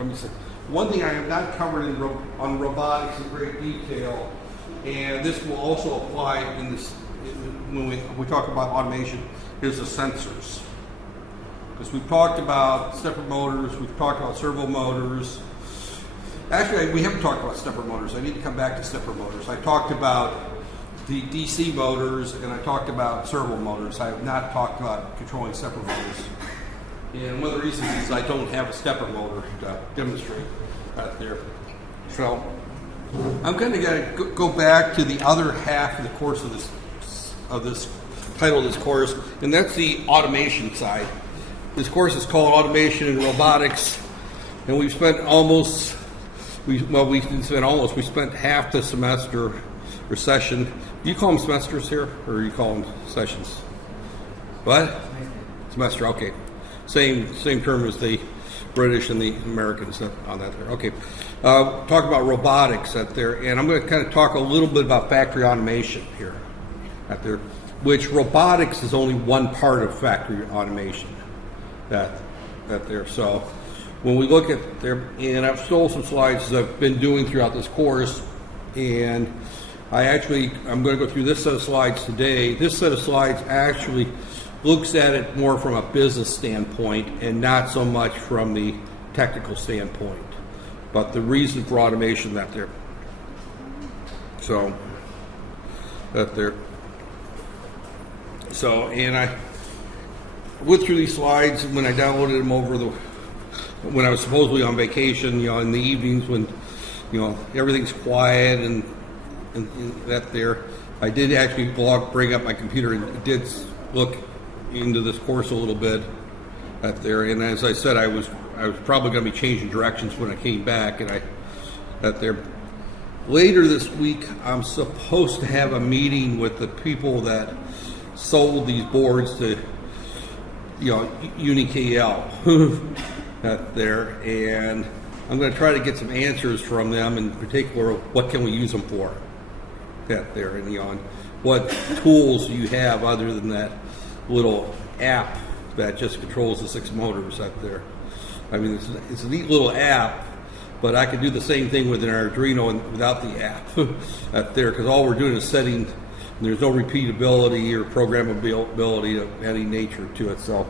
let me say, one thing I have not covered on robotics in great detail, and this will also apply in this when we talk about automation, is the sensors. Because we've talked about stepper motors, we've talked about servo motors. Actually, we haven't talked about stepper motors. I need to come back to stepper motors. I talked about the DC motors and I talked about servo motors. I have not talked about controlling stepper motors. And one of the reasons is I don't have a stepper motor to demonstrate out there. So I'm going to go back to the other half of the course of this title of this course, and that's the automation side. This course is called Automation and Robotics, and we've spent we spent half the semester or session. Do you call them semesters here, or you call them sessions? What? Semester, okay. Same term as the British and the Americans on that there. Okay. Talk about robotics out there, and I'm going to kind of talk a little bit about factory automation here out there, which robotics is only one part of factory automation that there. So when we look at there, and I've stole some slides as I've been doing throughout this course, and I'm going to go through this set of slides today. This set of slides actually looks at it more from a business standpoint and not so much from the technical standpoint, but the reason for automation that there. So that there. So, and I went through these slides when I downloaded them when I was supposedly on vacation, in the evenings when, everything's quiet and that there. I did actually bring up my computer and did look into this course a little bit out there. And as I said, I was probably going to be changing directions when I came back, and later this week, I'm supposed to have a meeting with the people that sold these boards to, UniKL out there, and I'm going to try to get some answers from them. In particular, what can we use them for? That there, and what tools do you have other than that little app that just controls the 6 motors out there? I mean, it's a neat little app, but I could do the same thing with an Arduino without the app out there, because all we're doing is setting. There's no repeatability or programmability of any nature to it. So,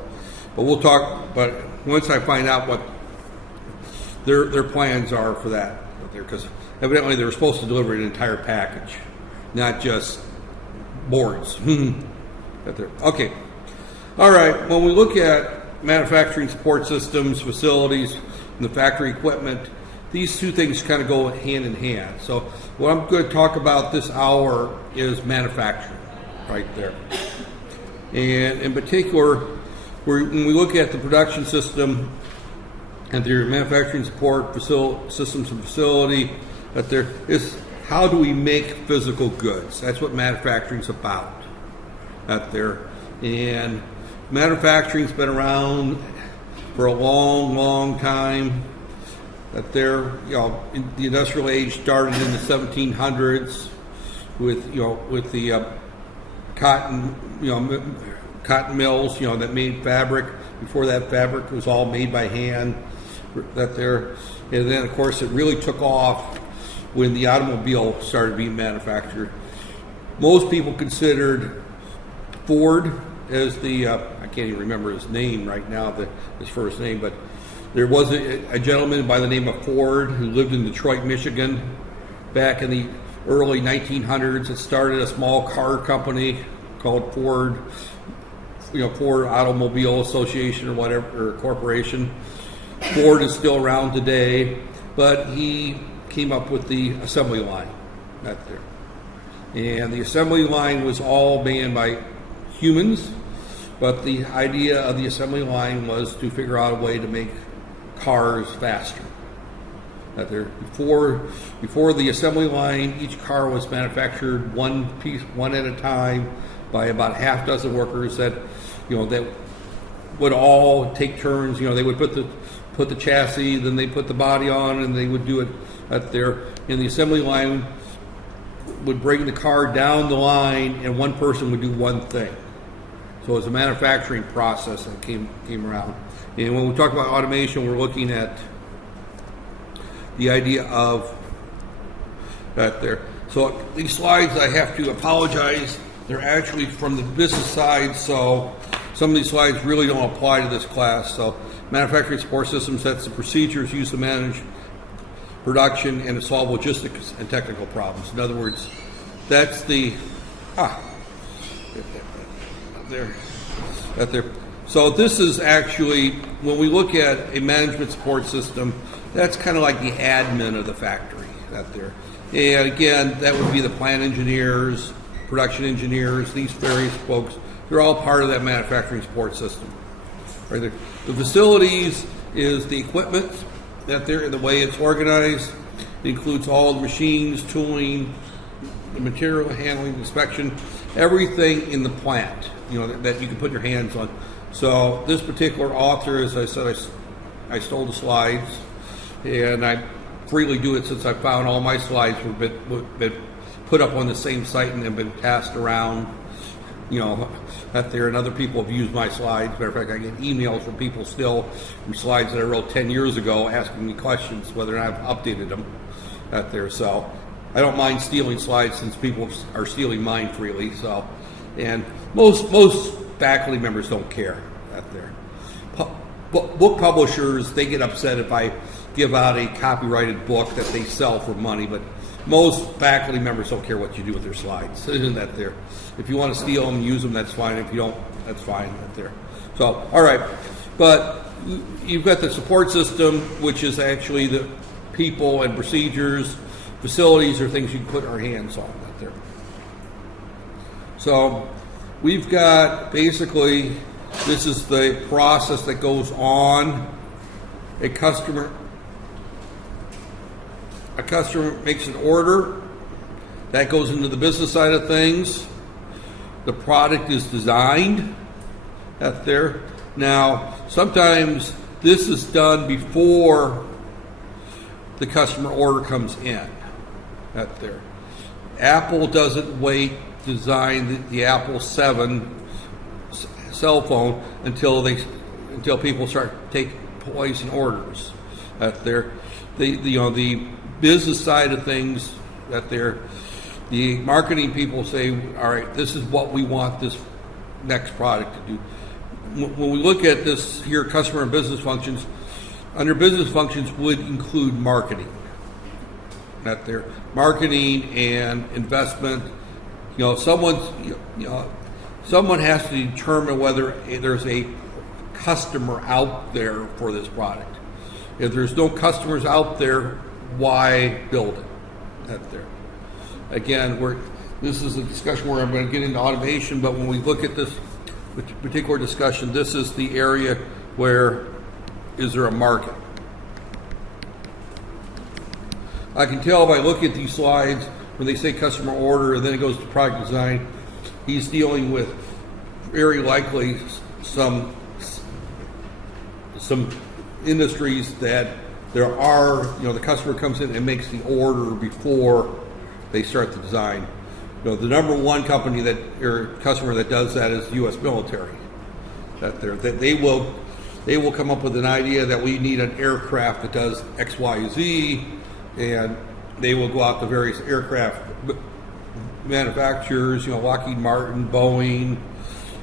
but we'll talk. But once I find out what their plans are for that out there, because evidently they were supposed to deliver an entire package, not just boards. Out there. Okay. All right. When we look at manufacturing support systems, facilities, and the factory equipment, these two things kind of go hand in hand. So what I'm going to talk about this hour is manufacturing, right there. And in particular, when we look at the production system and their manufacturing support systems and facility, that there is how do we make physical goods? That's what manufacturing is about out there. And manufacturing's been around for a long, long time. That there, in the industrial age started in the 1700s with the cotton mills, that made fabric. Before that, fabric was all made by hand. That there, and then of course it really took off when the automobile started being manufactured. Most people considered Ford as the I can't even remember his name right now, his first name, but there was a gentleman by the name of Ford who lived in Detroit, Michigan, back in the early 1900s. It started a small car company called Ford, Ford Automobile Association or whatever, or corporation. Ford is still around today, but he came up with the assembly line out there. And the assembly line was all manned by humans, but the idea of the assembly line was to figure out a way to make cars faster. That there, before the assembly line, each car was manufactured one at a time by about half dozen workers that would all take turns. They would put the chassis, then they put the body on, and they would do it out there. And the assembly line would bring the car down the line, and one person would do one thing. So it was a manufacturing process that came around. And when we talk about automation, we're looking at the idea of that there. So these slides, I have to apologize. They're actually from the business side, so some of these slides really don't apply to this class. So manufacturing support systems, that's the procedures used to manage production and to solve logistics and technical problems. In other words, that's the, there. So this is actually, when we look at a management support system, that's kind of like the admin of the factory out there. And again, that would be the plant engineers, production engineers, these various folks. They're all part of that manufacturing support system. Right there. The facilities is the equipment that there, and the way it's organized. It includes all the machines, tooling, the material handling, inspection, everything in the plant, that you can put your hands on. So this particular author, as I said, I stole the slides, and I freely do it since I found all my slides have been put up on the same site and have been passed around, out there, and other people have used my slides. Matter of fact, I get emails from people still from slides that I wrote 10 years ago asking me questions whether or not I've updated them out there. So I don't mind stealing slides since people are stealing mine freely. So, and most faculty members don't care out there. Book publishers, they get upset if I give out a copyrighted book that they sell for money, but most faculty members don't care what you do with their slides. Isn't that there? If you want to steal them, use them, that's fine. If you don't, that's fine. That there. So, all right. But you've got the support system, which is actually the people and procedures. Facilities are things you can put our hands on. That there. So, we've got basically, this is the process that goes on. A customer makes an order. That goes into the business side of things. The product is designed out there. Now, sometimes this is done before the customer order comes in out there. Apple doesn't wait to design the Apple 7 cell phone until people start placing orders out there. The business side of things out there, the marketing people say, all right, this is what we want this next product to do. When we look at this here, customer and business functions, under business functions would include marketing. Out there, marketing and investment. Someone has to determine whether there's a customer out there for this product. If there's no customers out there, why build it out there? Again, this is a discussion where I'm going to get into automation, but when we look at this particular discussion, this is the area where is there a market? I can tell if I look at these slides, when they say customer order and then it goes to product design, he's dealing with very likely some industries that there are, the customer comes in and makes the order before they start the design. The number one company or customer that does that is the U.S. military. That they will come up with an idea that we need an aircraft that does X, Y, Z, and they will go out to various aircraft manufacturers, Lockheed Martin, Boeing,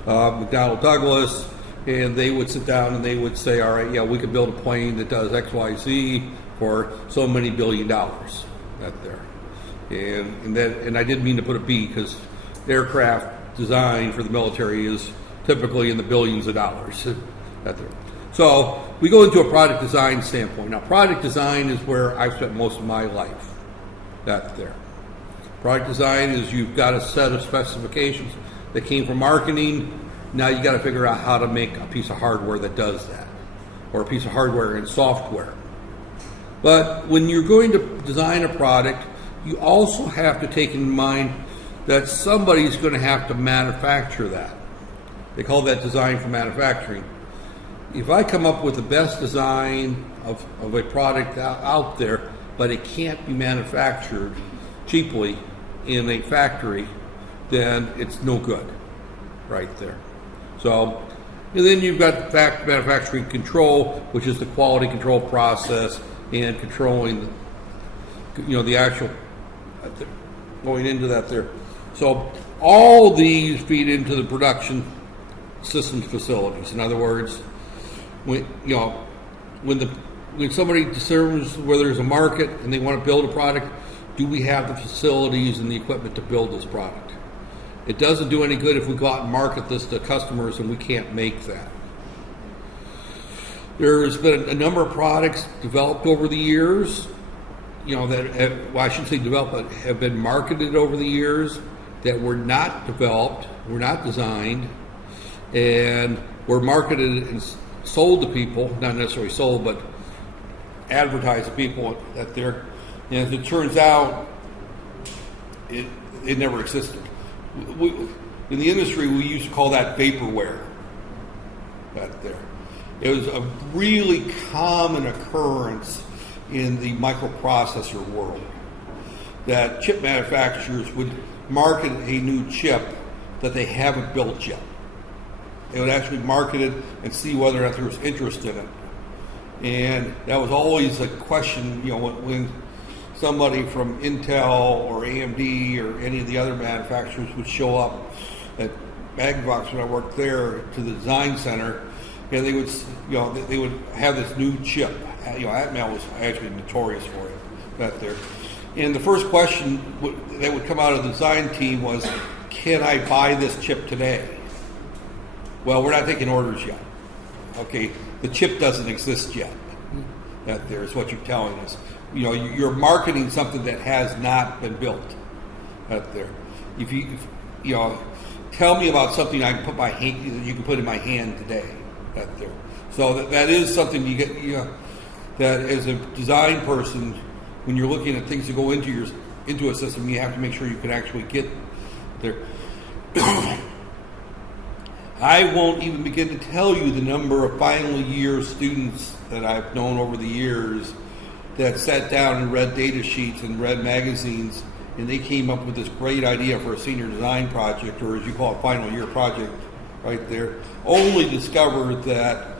McDonnell Douglas, and they would sit down and they would say, all right, we could build a plane that does X, Y, Z for so many $1 billion. That there. And I didn't mean to put a B, because aircraft design for the military is typically in the billions of dollars. That there. So we go into a product design standpoint. Now, product design is where I've spent most of my life. That there. Product design is you've got a set of specifications that came from marketing. Now you got to figure out how to make a piece of hardware that does that, or a piece of hardware and software. But when you're going to design a product, you also have to take in mind that somebody's going to have to manufacture that. They call that design for manufacturing. If I come up with the best design of a product out there, but it can't be manufactured cheaply in a factory, then it's no good right there. So, and then you've got manufacturing control, which is the quality control process and controlling, the actual going into that there. So all these feed into the production systems facilities. In other words, when somebody determines where there's a market and they want to build a product, do we have the facilities and the equipment to build this product? It doesn't do any good if we go out and market this to customers and we can't make that. There's been a number of products developed over the years, I shouldn't say developed, but have been marketed over the years that were not developed, were not designed, and were marketed and sold to people, not necessarily sold, but advertised to people that they're, and as it turns out, it never existed. In the industry, we used to call that vaporware. That there. It was a really common occurrence in the microprocessor world that chip manufacturers would market a new chip that they haven't built yet. They would actually market it and see whether or not there was interest in it. And that was always a question, when somebody from Intel or AMD or any of the other manufacturers would show up at Magbox when I worked there to the design center, and they would, they would have this new chip. Atmel was actually notorious for it back there. And the first question that would come out of the design team was, can I buy this chip today? Well, we're not taking orders yet. Okay, the chip doesn't exist yet. That there is what you're telling us. You're marketing something that has not been built. That there. If you tell me about something I can put my hand, you can put in my hand today. That there. So that is something you get. That as a design person, when you're looking at things to go into a system, you have to make sure you can actually get there. I won't even begin to tell you the number of final year students that I've known over the years that sat down and read data sheets and read magazines, and they came up with this great idea for a senior design project, or as you call it, final year project, right there, only discovered that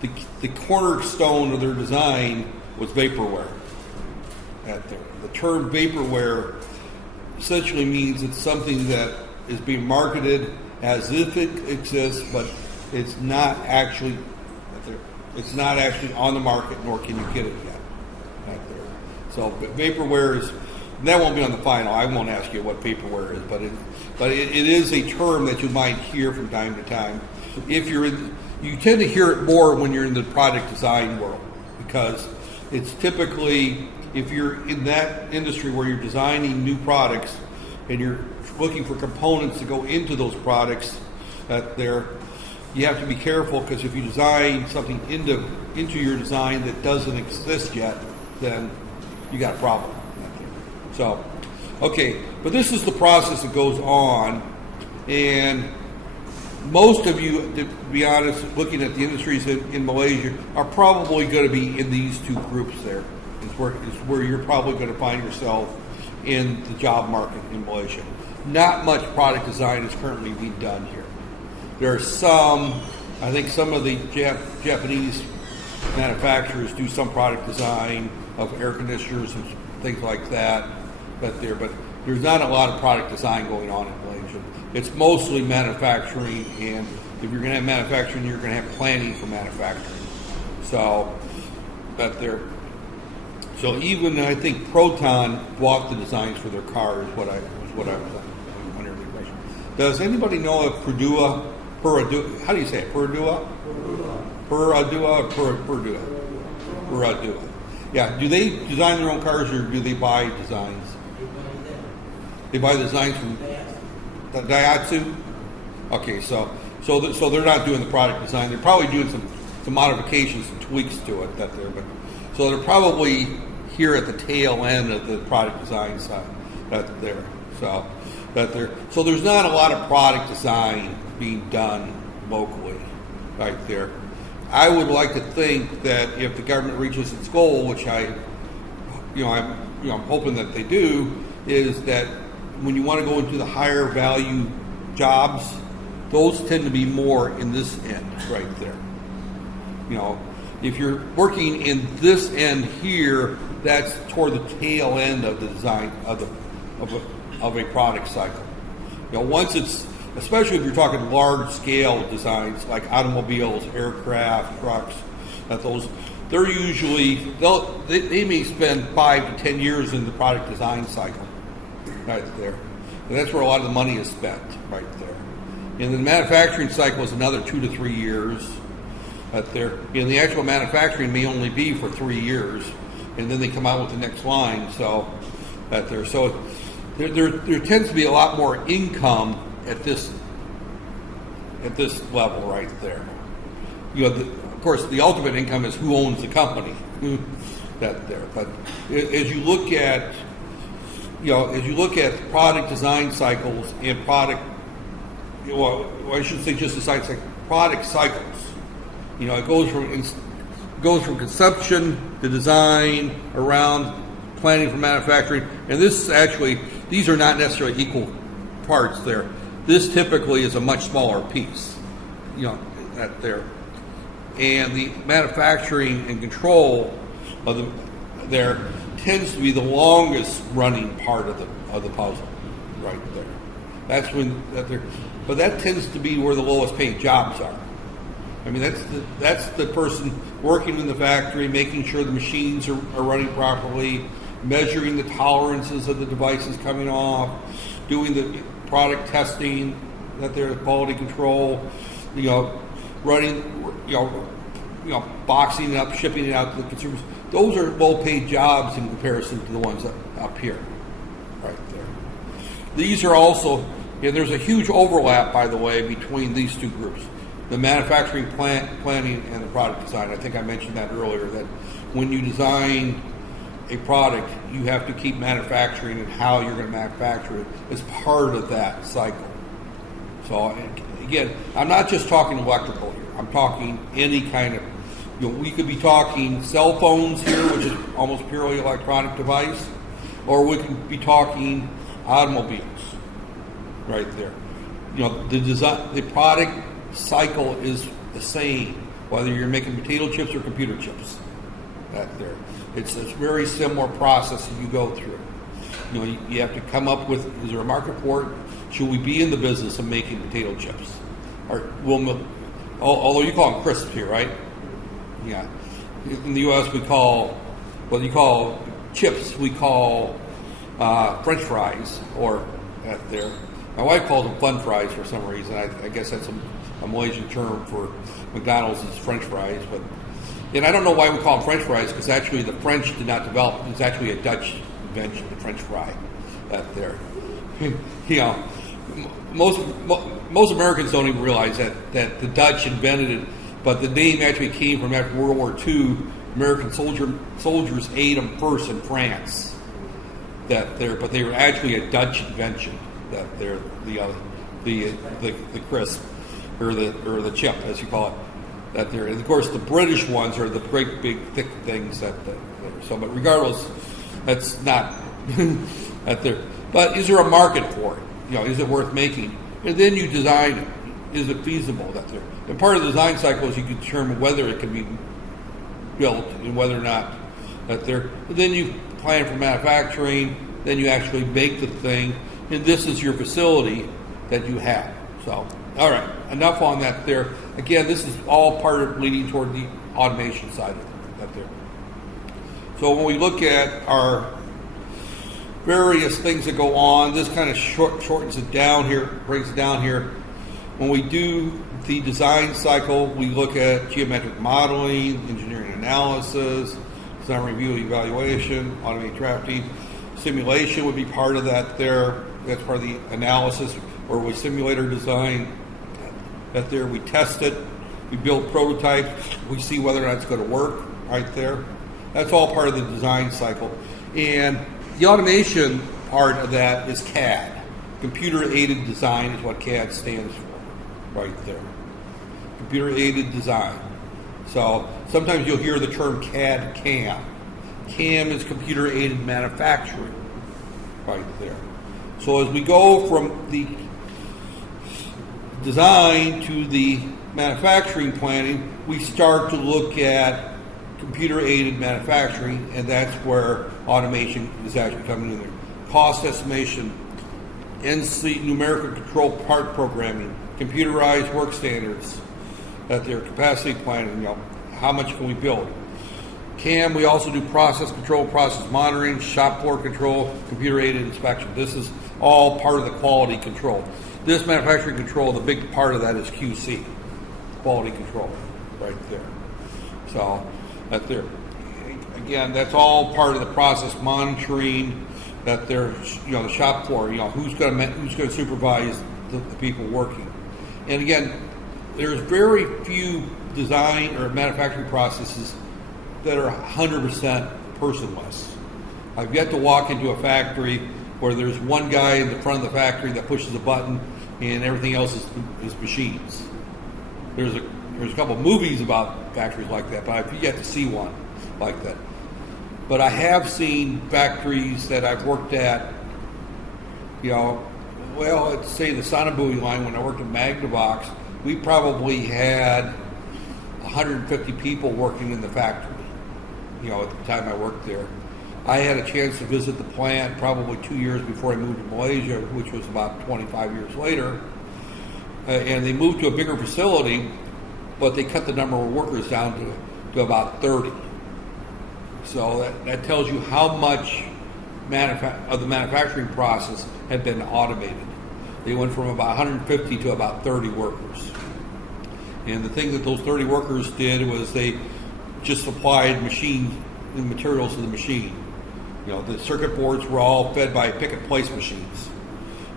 the cornerstone of their design was vaporware. The term vaporware essentially means it's something that is being marketed as if it exists, but it's not actually on the market, nor can you get it yet. So vaporware is, and that won't be on the final. I won't ask you what vaporware is, but it is a term that you might hear from time to time. You tend to hear it more when you're in the product design world, because it's typically, if you're in that industry where you're designing new products and you're looking for components to go into those products, you have to be careful, because if you design something into your design that doesn't exist yet, then you got a problem. So, okay, but this is the process that goes on, and most of you, to be honest, looking at the industries in Malaysia, are probably going to be in these two groups there. Is where you're probably going to find yourself in the job market in Malaysia. Not much product design is currently being done here. There are I think some of the Japanese manufacturers do some product design of air conditioners and things like that, but there's not a lot of product design going on in Malaysia. It's mostly manufacturing, and if you're going to have manufacturing, you're going to have planning for manufacturing. So, So even I think Proton bought the designs for their cars. What I was wondering the question. Does anybody know if Purdue? How do you say it? Purdue? Yeah. Do they design their own cars, or do they buy designs? They buy designs from Daihatsu. Okay, so they're not doing the product design. They're probably doing some modifications, some tweaks to it. But so they're probably here at the tail end of the product design side. So there's not a lot of product design being done locally, right there. I would like to think that if the government reaches its goal, which I'm hoping that they do, is that when you want to go into the higher value jobs, those tend to be more in this end right there. If you're working in this end here, that's toward the tail end of the design of a product cycle. Once it's, especially if you're talking large scale designs like automobiles, aircraft, trucks, they're usually, they may spend 5 to 10 years in the product design cycle, right there. And that's where a lot of the money is spent, right there. And the manufacturing cycle is another 2 to 3 years, right there. And the actual manufacturing may only be for 3 years, and then they come out with the next line. So, right there. So there tends to be a lot more income at this level, right there. Of course, the ultimate income is who owns the company. That there, but as you look at, product design cycles and product, I should say just design cycle, product cycles. It goes from conception to design, around planning for manufacturing, and these are not necessarily equal parts there. This typically is a much smaller piece, that there. And the manufacturing and control there tends to be the longest running part of the puzzle, right there. That's when but that tends to be where the lowest paid jobs are. I mean, that's the person working in the factory, making sure the machines are running properly, measuring the tolerances of the devices coming off, doing the product testing, that there's quality control, running, boxing it up, shipping it out to the consumers. Those are low-paid jobs in comparison to the ones up here, right there. These are also, there's a huge overlap, by the way, between these two groups, the manufacturing planning and the product design. I think I mentioned that earlier, that when you design a product, you have to keep manufacturing and how you're going to manufacture it as part of that cycle. So again, I'm not just talking electrical here. I'm talking any kind of, we could be talking cell phones here, which is almost purely electronic device, or we could be talking automobiles, right there. The product cycle is the same, whether you're making potato chips or computer chips, right there. It's a very similar process that you go through. You have to come up with, is there a market for it? Should we be in the business of making potato chips? Although you call them crisps here, right? Yeah. In the U.S. we call, what you call chips, we call French fries, or at there. My wife calls them fun fries for some reason. I guess that's a Malaysian term for McDonald's is French fries, and I don't know why we call them French fries, because actually the French did not develop. It's actually a Dutch invention, the French fry. That there, most Americans don't even realize that the Dutch invented it, but the name actually came from after World War II. American soldiers ate them first in France. That there, but they were actually a Dutch invention. That there, the crisp or the chip, as you call it. That there, and of course the British ones are the great big thick things that so. But regardless, that's not that there. But is there a market for it? Is it worth making? And then you design it. Is it feasible? That there. And part of the design cycle is you can determine whether it can be built and whether or not that there. And then you plan for manufacturing. Then you actually make the thing, and this is your facility that you have. So, all right, enough on that there. Again, this is all part of leading toward the automation side of that there. So when we look at our various things that go on, this kind of shortens it down here, brings it down here. When we do the design cycle, we look at geometric modeling, engineering analysis, design review, evaluation, automated drafting. Simulation would be part of that there. That's part of the analysis, where we simulate our design. That there, we test it, we build prototypes, we see whether or not it's going to work right there. That's all part of the design cycle. And the automation part of that is CAD. Computer-aided design is what CAD stands for, right there. Computer-aided design. So sometimes you'll hear the term CAD-CAM. CAM is computer-aided manufacturing, right there. So as we go from the design to the manufacturing planning, we start to look at computer-aided manufacturing, and that's where automation is actually coming in there. Cost estimation, NC numerical control part programming, computerized work standards, that their capacity planning, how much can we build? CAM, we also do process control, process monitoring, shop floor control, computer-aided inspection. This is all part of the quality control. This manufacturing control, the big part of that is QC, quality control, right there. So, that there, again, that's all part of the process monitoring. That there's, the shop floor, who's going to supervise the people working. And again, there's very few design or manufacturing processes that are 100% personless. I've yet to walk into a factory where there's one guy in the front of the factory that pushes a button and everything else is machines. There's a couple of movies about factories like that, but I've yet to see one like that. But I have seen factories that I've worked at, let's say the Sonobuoy line, when I worked at Magnavox, we probably had 150 people working in the factory, at the time I worked there. I had a chance to visit the plant probably 2 years before I moved to Malaysia, which was about 25 years later. And they moved to a bigger facility, but they cut the number of workers down to about 30. So that tells you how much of the manufacturing process had been automated. They went from about 150 to about 30 workers. And the thing that those 30 workers did was they just supplied machine materials to the machine. The circuit boards were all fed by pick and place machines.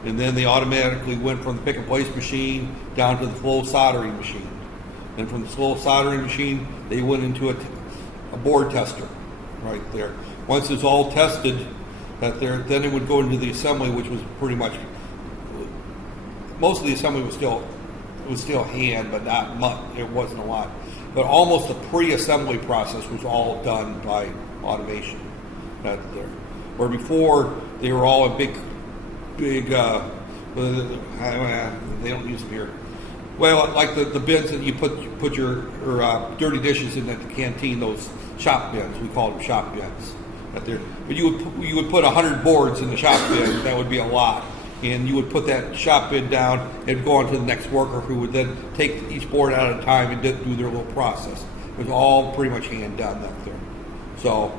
And then they automatically went from the pick and place machine down to the flow soldering machine. And from the flow soldering machine, they went into a board tester right there. Once it's all tested, then it would go into the assembly, which was pretty much, most of the assembly was still hand, but not much. It wasn't a lot. But almost the pre-assembly process was all done by automation. Where before they were all in big, they don't use them here. Well, like the bins that you put your dirty dishes in at the canteen, those shop bins, we call them shop bins. But you would put 100 boards in the shop bin. That would be a lot. And you would put that shop bin down and go on to the next worker, who would then take each board out at a time and do their little process. It was all pretty much hand done up there. So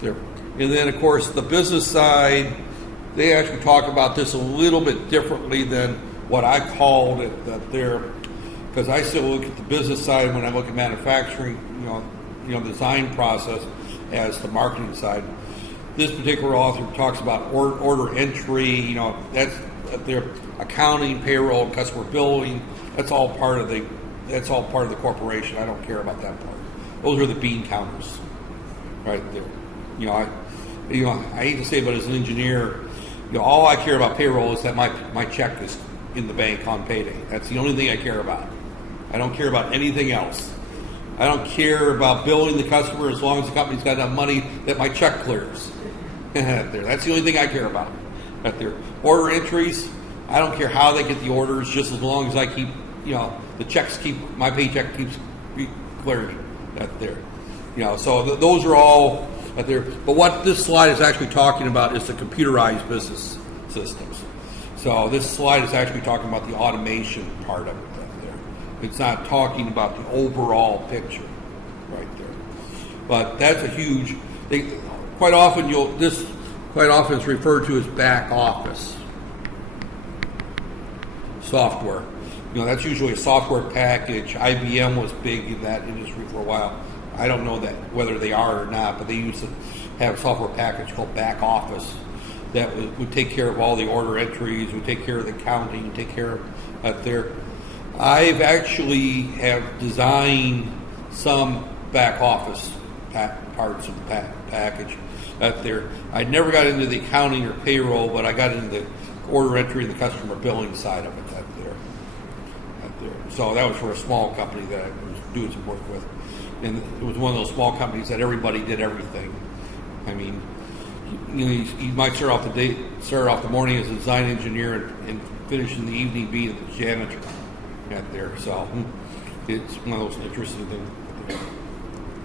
there. And then, of course, the business side, they actually talk about this a little bit differently than what I called it because I still look at the business side when I look at manufacturing, design process as the marketing side. This particular author talks about order entry, that's their accounting, payroll, customer billing. That's all part of the corporation. I don't care about that part. Those are the bean counters, right there. I hate to say, but as an engineer, all I care about payroll is that my check is in the bank on payday. That's the only thing I care about. I don't care about anything else. I don't care about billing the customer as long as the company's got enough money that my check clears. That's the only thing I care about. Order entries, I don't care how they get the orders, just as long as I keep, my paycheck keeps clearing. So those are all there. But what this slide is actually talking about is the computerized business systems. So this slide is actually talking about the automation part of it there. It's not talking about the overall picture right there. But that's a huge thing. Quite often it's referred to as back office software. That's usually a software package. IBM was big in that industry for a while. I don't know whether they are or not, but they used to have a software package called back office that would take care of all the order entries, would take care of the counting, take care of that there. I've actually have designed some back office parts of the package out there. I never got into the accounting or payroll, but I got into the order entry and the customer billing side of it out there. So that was for a small company that I was doing some work with. And it was one of those small companies that everybody did everything. I mean, you might start off the morning as a design engineer and finish in the evening being the janitor out there. So it's one of those interesting things.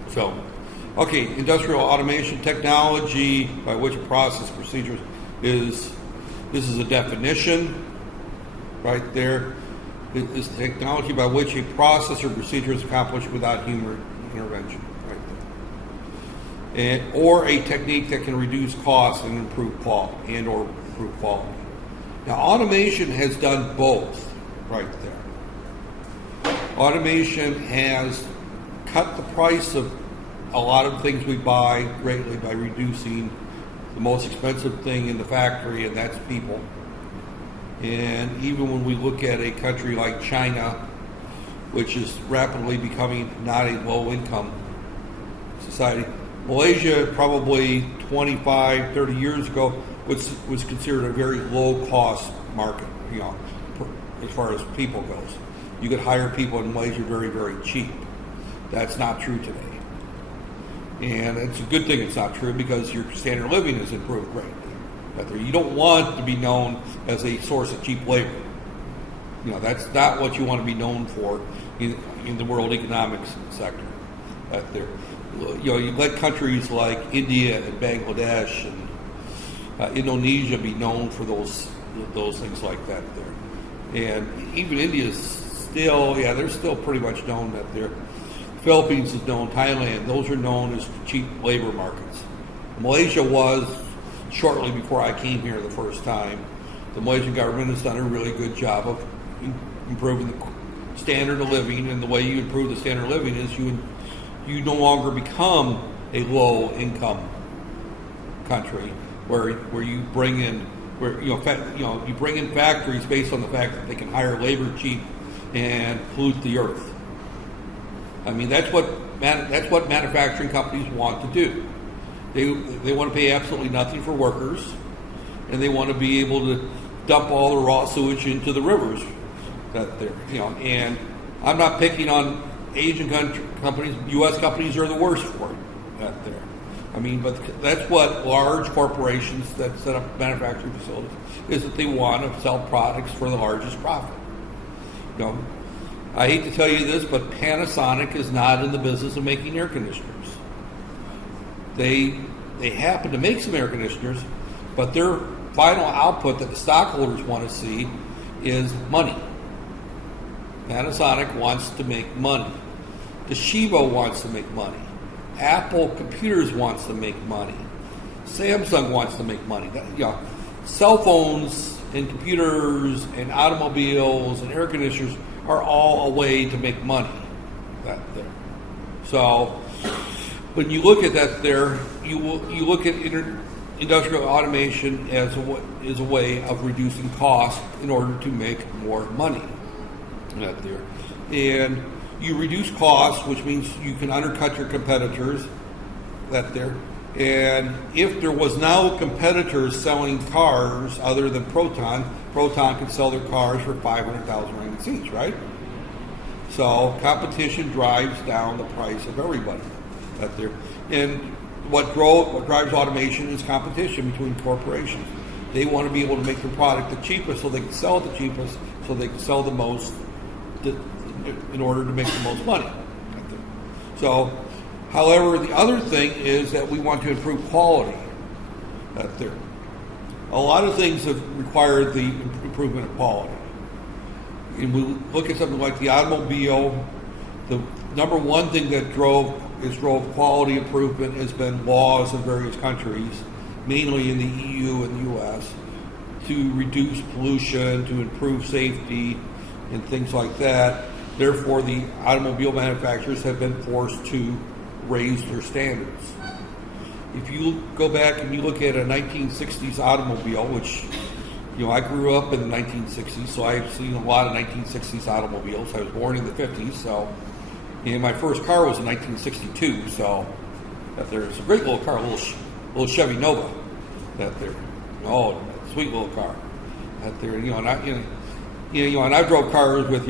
So Okay, industrial automation technology by which a process procedures is, this is a definition right there. It is technology by which a process or procedure is accomplished without human intervention, right there. Or a technique that can reduce costs and improve quality, or improve quality. Now, automation has done both right there. Automation has cut the price of a lot of things we buy greatly by reducing the most expensive thing in the factory, and that's people. And even when we look at a country like China, which is rapidly becoming not a low-income society, Malaysia probably 25, 30 years ago was considered a very low-cost market, as far as people goes. You could hire people in Malaysia very, very cheap. That's not true today. And it's a good thing it's not true, because your standard of living has improved greatly. You don't want to be known as a source of cheap labor. That's not what you want to be known for in the world economics sector. You let countries like India and Bangladesh and Indonesia be known for those things like that there. And even India is still, they're still pretty much known that there. Philippines is known, Thailand, those are known as cheap labor markets. Malaysia was, shortly before I came here the first time. The Malaysian government has done a really good job of improving the standard of living, and the way you improve the standard of living is you no longer become a low-income country where you bring in you bring in factories based on the fact that they can hire labor cheap and pollute the earth. I mean, that's what manufacturing companies want to do. They want to pay absolutely nothing for workers, and they want to be able to dump all the raw sewage into the rivers that they're, and I'm not picking on Asian companies. U.S. companies are the worst for it out there. I mean, but that's what large corporations that set up manufacturing facilities is, that they want to sell products for the largest profit. I hate to tell you this, but Panasonic is not in the business of making air conditioners. They happen to make some air conditioners, but their final output that the stockholders want to see is money. Panasonic wants to make money. Toshiba wants to make money. Apple Computers wants to make money. Samsung wants to make money. Cell phones and computers and automobiles and air conditioners are all a way to make money. So when you look at that there, you look at industrial automation as a way of reducing costs in order to make more money. And you reduce costs, which means you can undercut your competitors. And if there was now competitors selling cars other than Proton could sell their cars for 500,000 ringgit each, right? So competition drives down the price of everybody out there. And what drives automation is competition between corporations. They want to be able to make their product the cheapest, so they can sell it the cheapest, so they can sell the most in order to make the most money. So, however, the other thing is that we want to improve quality out there. A lot of things have required the improvement of quality. And we look at something like the automobile, the number one thing that drove quality improvement has been laws in various countries, mainly in the EU and the US, to reduce pollution, to improve safety, and things like that. Therefore, the automobile manufacturers have been forced to raise their standards. If you go back and you look at a 1960s automobile, which, I grew up in the 1960s, so I've seen a lot of 1960s automobiles. I was born in the 50s, and my first car was in 1962, so it's a great little car, a little Chevy Nova. Sweet little car. And I drove cars with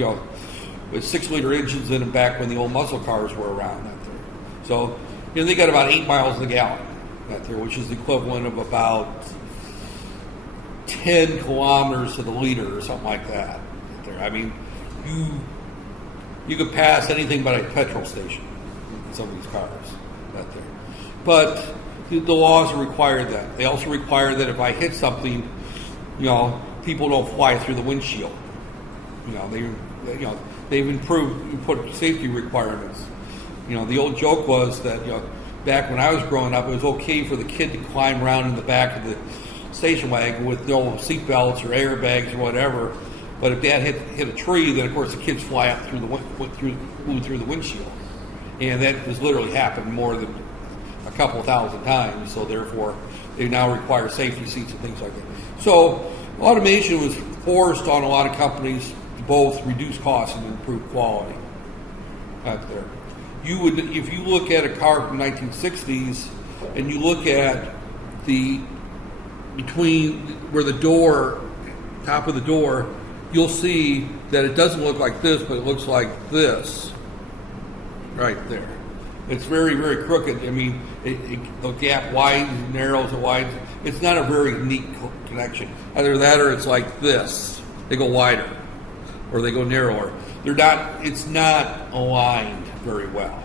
6-liter engines in them back when the old muscle cars were around. So, they got about 8 miles a gallon, which is the equivalent of about 10 kilometers to the liter or something like that. I mean, you could pass anything but a petrol station in some of these cars. but the laws require that. They also require that if I hit something, people don't fly through the windshield. They've improved, you put safety requirements. The old joke was that, back when I was growing up, it was okay for the kid to climb around in the back of the station wagon with no seat belts or airbags or whatever. But if Dad hit a tree, then of course the kids fly up through the windshield, and that has literally happened more than a couple thousand times. So therefore, they now require safety seats and things like that. So automation was forced on a lot of companies to both reduce costs and improve quality. Out there, if you look at a car from the 1960s, and you look at between where the door, top of the door, you'll see that it doesn't look like this, but it looks like this right there. It's very, very crooked. I mean, the gap widens, narrows, it widens. It's not a very neat connection. Either that or it's like this. They go wider or they go narrower. It's not aligned very well.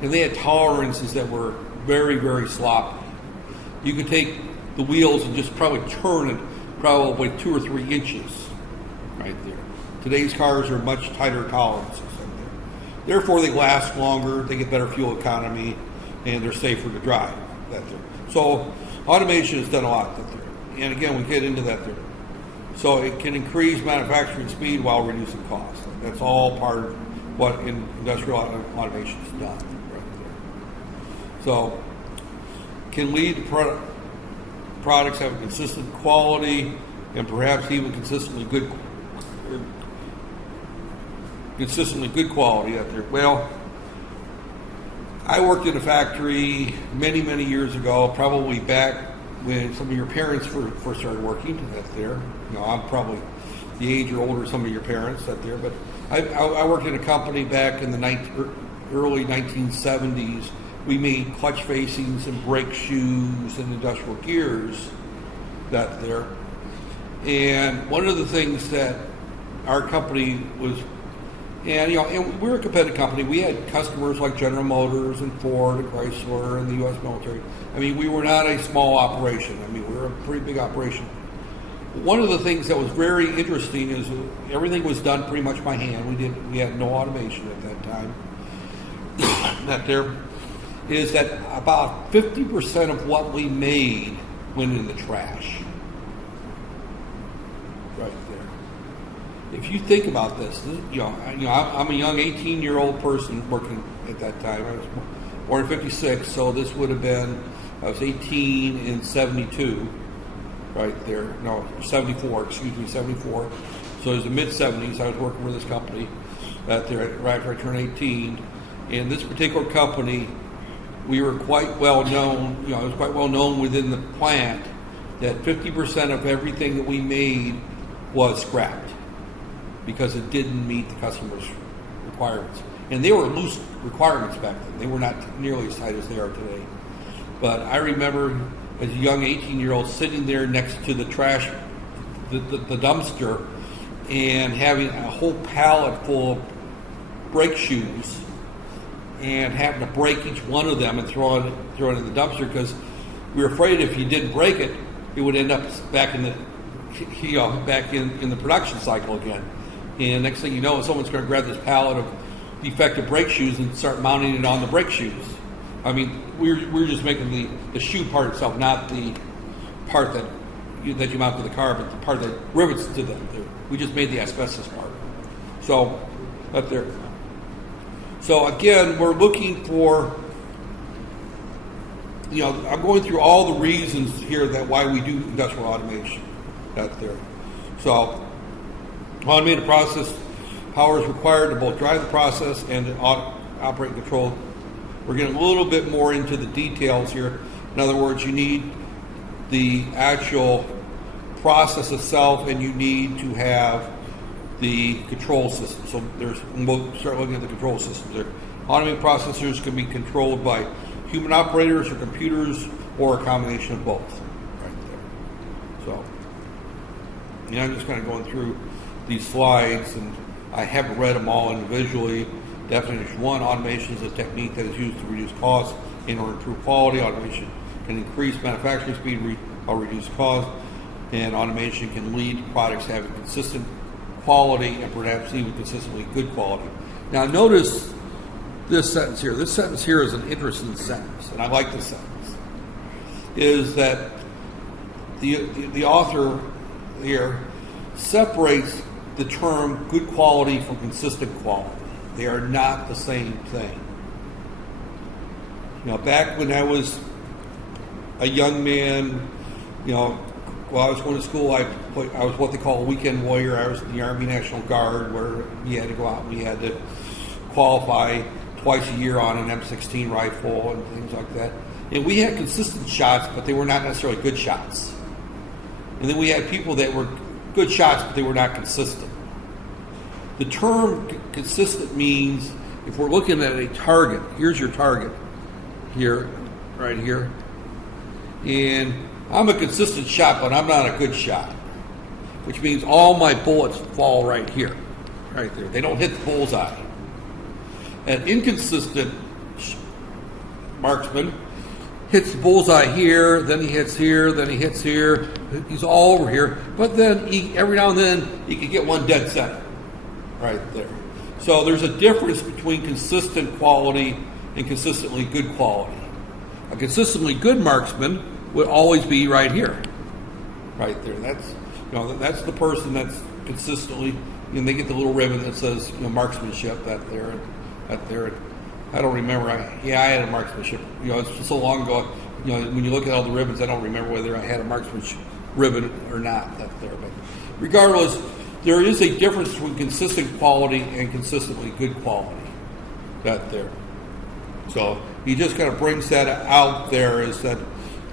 And they had tolerances that were very, very sloppy. You could take the wheels and just probably turn it probably 2 or 3 inches right there. Today's cars are much tighter tolerances right there. Therefore, they last longer, they get better fuel economy, and they're safer to drive. That there. So automation has done a lot that there. And again, we get into that there. So it can increase manufacturing speed while reducing costs. That's all part of what industrial automation has done right there. So can lead to products have consistent quality and perhaps even consistently good quality out there. Well, I worked in a factory many, many years ago, probably back when some of your parents first started working out there. I'm probably the age or older some of your parents out there, but I worked in a company back in the early 1970s. We made clutch facings and brake shoes and industrial gears that there. And one of the things that our company was, and we're a competitive company. We had customers like General Motors and Ford and Chrysler and the U.S. military. I mean, we were not a small operation. I mean, we were a pretty big operation. One of the things that was very interesting is everything was done pretty much by hand. We had no automation at that time. That there is that about 50% of what we made went in the trash. Right there. If you think about this, I'm a young 18-year-old person working at that time. I was born in 56, so this would have been, I was 18 in 72, right there. No, 74, 74. So it was the mid-70s. I was working for this company right after I turned 18. And this particular company, we were quite well known, it was quite well known within the plant that 50% of everything that we made was scrapped because it didn't meet the customer's requirements. And they were loose requirements back then. They were not nearly as tight as they are today. But I remember as a young 18-year-old sitting there next to the trash, the dumpster, and having a whole pallet full of brake shoes and having to break each one of them and throw it in the dumpster because we were afraid if you didn't break it, it would end up back in the production cycle again. And next thing you know, someone's going to grab this pallet of defective brake shoes and start mounting it on the brake shoes. I mean, we're just making the shoe part itself, not the part that you mount to the car, but the part that rivets to them. We just made the asbestos part. So up there. So again, we're looking for, I'm going through all the reasons here that why we do industrial automation out there. So automated process power is required to both drive the process and to operate and control. We're getting a little bit more into the details here. In other words, you need the actual process itself and you need to have the control system. So we'll start looking at the control systems there. Automated processors can be controlled by human operators or computers or a combination of both. Right there. So, I'm just kind of going through these slides, and I haven't read them all individually. Definition 1, automation is a technique that is used to reduce costs and or improve quality. Automation can increase manufacturing speed or reduce cost, and automation can lead to products having consistent quality and perhaps even consistently good quality. Now notice this sentence here. This sentence here is an interesting sentence, and I like this sentence. Is that the author here separates the term good quality from consistent quality. They are not the same thing. Back when I was a young man, while I was going to school, I was what they call a weekend warrior. I was in the Army National Guard, where we had to go out and we had to qualify twice a year on an M16 rifle and things like that. And we had consistent shots, but they were not necessarily good shots. And then we had people that were good shots, but they were not consistent. The term consistent means if we're looking at a target, here's your target, here, right here. And I'm a consistent shot, but I'm not a good shot, which means all my bullets fall right here, right there. They don't hit the bullseye. An inconsistent marksman hits the bullseye here, then he hits here, then he hits here. He's all over here, but then every now and then he can get one dead center, right there. So there's a difference between consistent quality and consistently good quality. A consistently good marksman would always be right here, right there. That's the person that's consistently, and they get the little ribbon that says marksmanship, that there. I don't remember. I had a marksmanship. It's just so long ago. When you look at all the ribbons, I don't remember whether I had a marksmanship ribbon or not. That there, but regardless, there is a difference between consistent quality and consistently good quality. That there. So he just kind of brings that out there, is that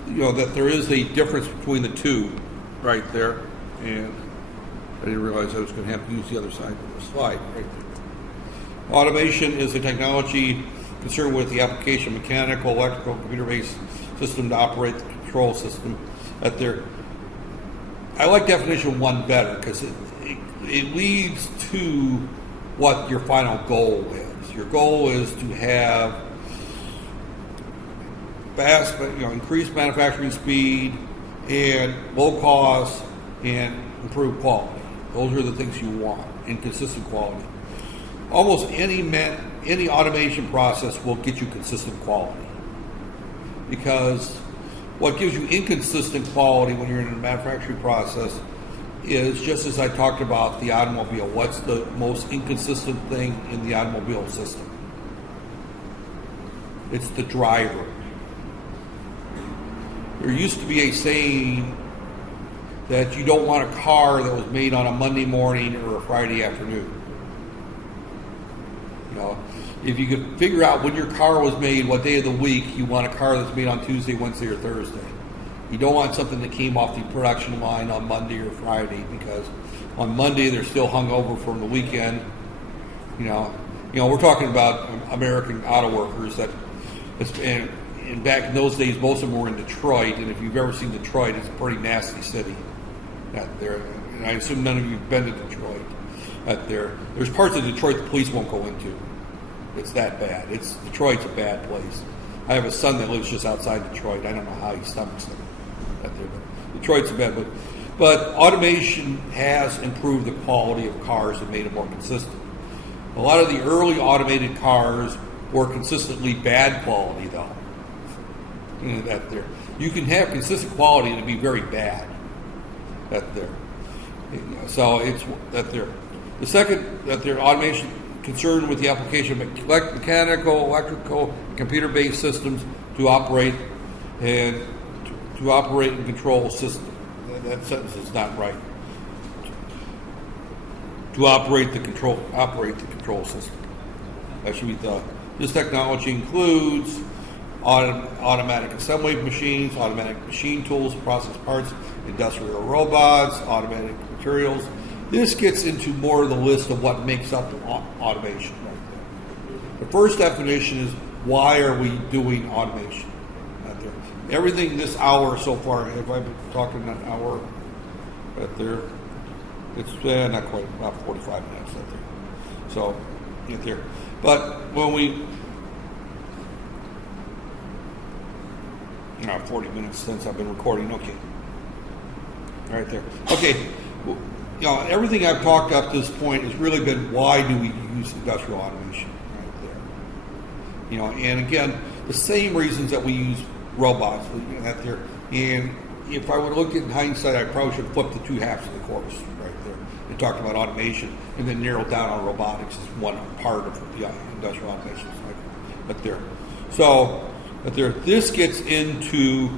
that there is a difference between the two, right there. And I didn't realize I was going to have to use the other side of the slide right there. Automation is a technology concerned with the application of mechanical, electrical, computer-based system to operate the control system. I like definition 1 better because it leads to what your final goal is. Your goal is to have increased manufacturing speed and low cost and improved quality. Those are the things you want, and consistent quality. Almost any automation process will get you consistent quality, because what gives you inconsistent quality when you're in a manufacturing process is, just as I talked about the automobile, what's the most inconsistent thing in the automobile system? It's the driver. There used to be a saying that you don't want a car that was made on a Monday morning or a Friday afternoon. If you could figure out when your car was made, what day of the week, you want a car that's made on Tuesday, Wednesday, or Thursday. You don't want something that came off the production line on Monday or Friday, because on Monday they're still hung over from the weekend. We're talking about American auto workers and back in those days, most of them were in Detroit, and if you've ever seen Detroit, it's a pretty nasty city out there. And I assume none of you have been to Detroit out there. There's parts of Detroit the police won't go into. It's that bad. Detroit's a bad place. I have a son that lives just outside Detroit. I don't know how he stomachs it out there, but Detroit's a bad. But automation has improved the quality of cars and made it more consistent. A lot of the early automated cars were consistently bad quality, though. That there, you can have consistent quality and it be very bad. That there. So it's that there. The second, that there, automation concerned with the application of mechanical, electrical, and computer-based systems to operate and control a system. That sentence is not right. To operate the control system. That should be the. This technology includes automatic assembly machines, automatic machine tools, process parts, industrial robots, automatic materials. This gets into more of the list of what makes up automation right there. The first definition is, why are we doing automation? Right there. Everything this hour so far, if I've been talking an hour right there, it's not quite, about 45 minutes right there. So, get there. But when 40 minutes since I've been recording. Okay. Right there. Okay. Well, everything I've talked up to this point has really been why do we use industrial automation right there. And again, the same reasons that we use robots out there. And if I would look at in hindsight, I probably should flip the two halves of the course right there and talk about automation and then narrow down on robotics as one part of the industrial automation cycle. This gets into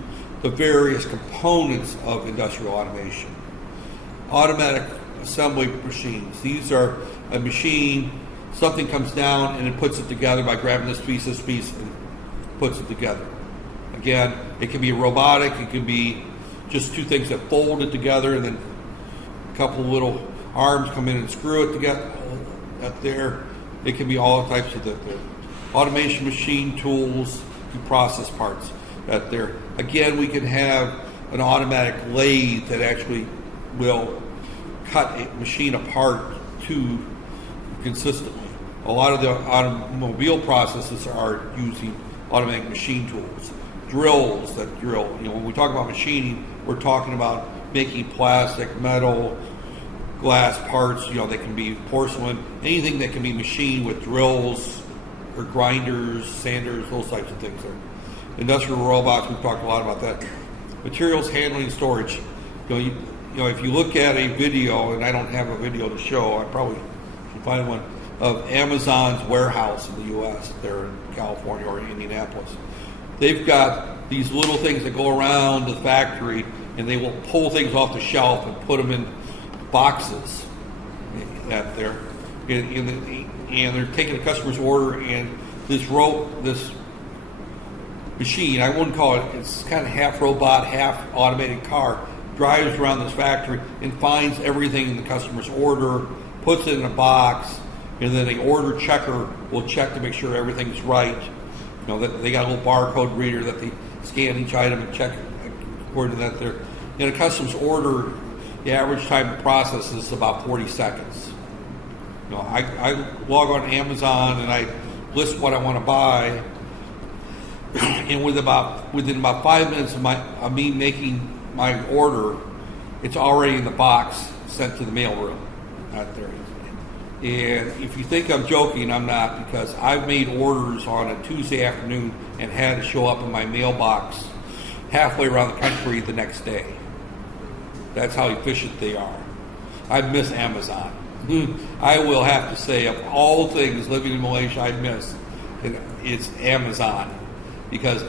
the various components of industrial automation. Automatic assembly machines. These are a machine, something comes down and it puts it together by grabbing this piece, and puts it together. Again, it can be robotic, it can be just two things that fold it together and then a couple of little arms come in and screw it together up there. It can be all types of the automation machine tools to process parts out there. Again, we can have an automatic lathe that actually will cut a machine apart too consistently. A lot of the automobile processes are using automatic machine tools. Drills that drill. When we talk about machining, we're talking about making plastic, metal, glass parts. They can be porcelain, anything that can be machined with drills or grinders, sanders, those types of things. Industrial robots, we've talked a lot about that. Materials handling, storage. If you look at a video, and I don't have a video to show, I probably should find one, of Amazon's warehouse in the U.S. They're in California or Indianapolis. They've got these little things that go around the factory, and they will pull things off the shelf and put them in boxes out there. And they're taking a customer's order, and this machine, I wouldn't call it, it's kind of half robot, half automated car, drives around this factory and finds everything in the customer's order, puts it in a box, and then the order checker will check to make sure everything's right. That they got a little barcode reader that they scan each item and check according to that there. In a customer's order, the average time to process is about 40 seconds. I log on Amazon and I list what I want to buy, and within about 5 minutes of me making my order, it's already in the box sent to the mailroom out there. And if you think I'm joking, I'm not, because I've made orders on a Tuesday afternoon and had to show up in my mailbox halfway around the country the next day. That's how efficient they are. I miss Amazon. I will have to say, of all things living in Malaysia, I miss, it's Amazon, because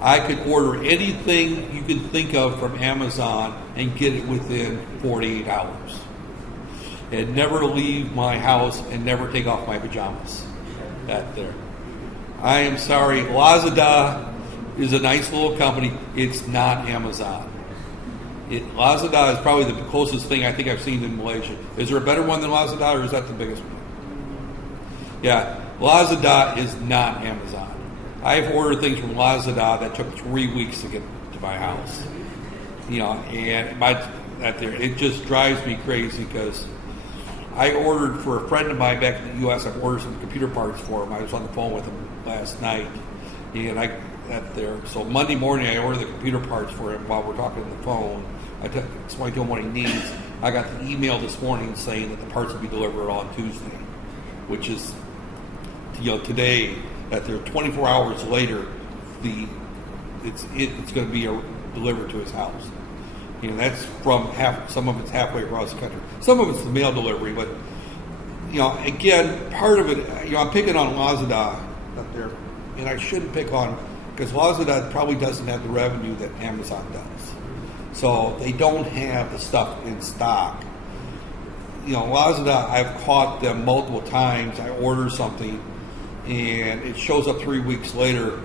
I could order anything you can think of from Amazon and get it within 48 hours. And never leave my house and never take off my pajamas. That there. I am sorry, Lazada is a nice little company. It's not Amazon. Lazada is probably the closest thing I think I've seen in Malaysia. Is there a better one than Lazada, or is that the biggest one? Yeah, Lazada is not Amazon. I've ordered things from Lazada that took 3 weeks to get to my house. It just drives me crazy, because I ordered for a friend of mine back in the U.S. I've ordered some computer parts for him. I was on the phone with him last night, and so Monday morning I ordered the computer parts for him while we're talking on the phone. I explained to him what he needs. I got the email this morning saying that the parts will be delivered on Tuesday, which is today. That they're 24 hours later, it's going to be delivered to his house. That's from some of it's halfway across the country. Some of it's the mail delivery, but again, part of it, I'm picking on Lazada up there, and I shouldn't pick on, because Lazada probably doesn't have the revenue that Amazon does. So they don't have the stuff in stock. Lazada, I've caught them multiple times. I order something, and it shows up 3 weeks later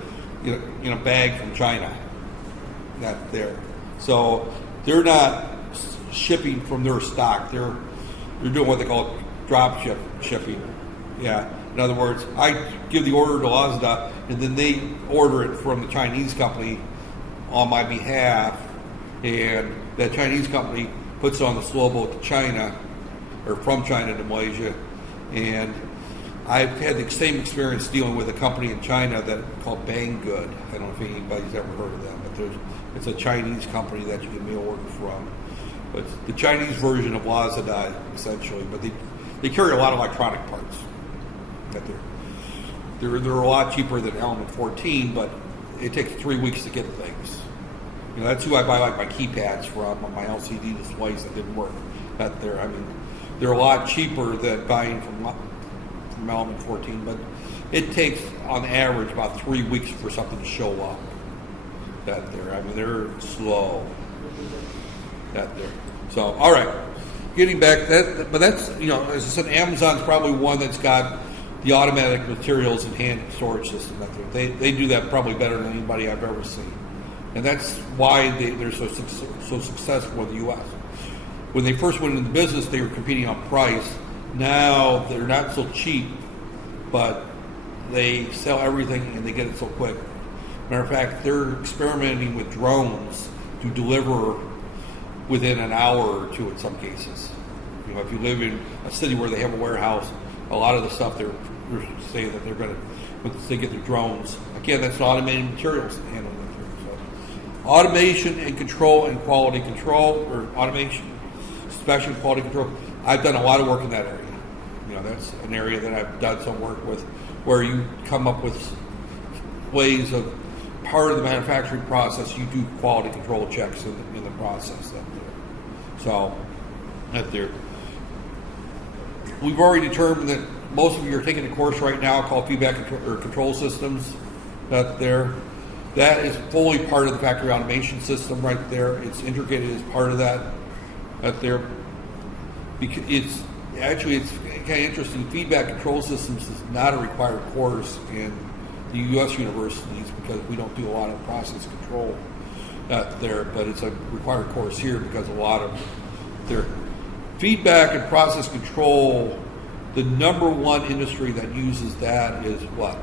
in a bag from China. Not there. So they're not shipping from their stock. They're doing what they call drop shipping. Yeah. In other words, I give the order to Lazada, and then they order it from the Chinese company on my behalf, and that Chinese company puts it on the slow boat to China, or from China to Malaysia, and I've had the same experience dealing with a company in China that called Banggood. I don't know if anybody's ever heard of them, but it's a Chinese company that you can mail orders from. But it's the Chinese version of Lazada, essentially. But they carry a lot of electronic parts. That they're a lot cheaper than Element 14, but it takes 3 weeks to get things. You know, that's who I buy like my keypads from, on my LCD displays that didn't work. They're a lot cheaper than buying from Element 14, but it takes on average about 3 weeks for something to show up. They're slow. So, all right, getting back but that's, as I said, Amazon's probably one that's got the automatic materials and hand storage system. They do that probably better than anybody I've ever seen, and that's why they're so successful in the U.S. When they first went into the business, they were competing on price. Now they're not so cheap, but they sell everything and they get it so quick. Matter of fact, they're experimenting with drones to deliver within an hour or two in some cases. If you live in a city where they have a warehouse, a lot of the stuff they're saying that they're going to, once they get their drones, again, that's automated materials handling it. So, automation and control and quality control, or automation, inspection, quality control. I've done a lot of work in that area. That's an area that I've done some work with, where you come up with ways of part of the manufacturing process. You do quality control checks in the process. We've already determined that most of you are taking a course right now called feedback control systems. That is fully part of the factory automation system right there. It's integrated as part of that. It's kind of interesting. Feedback control systems is not a required course in the U.S. universities because we don't do a lot of process control there, but it's a required course here because a lot of their feedback and process control, the number one industry that uses that is what?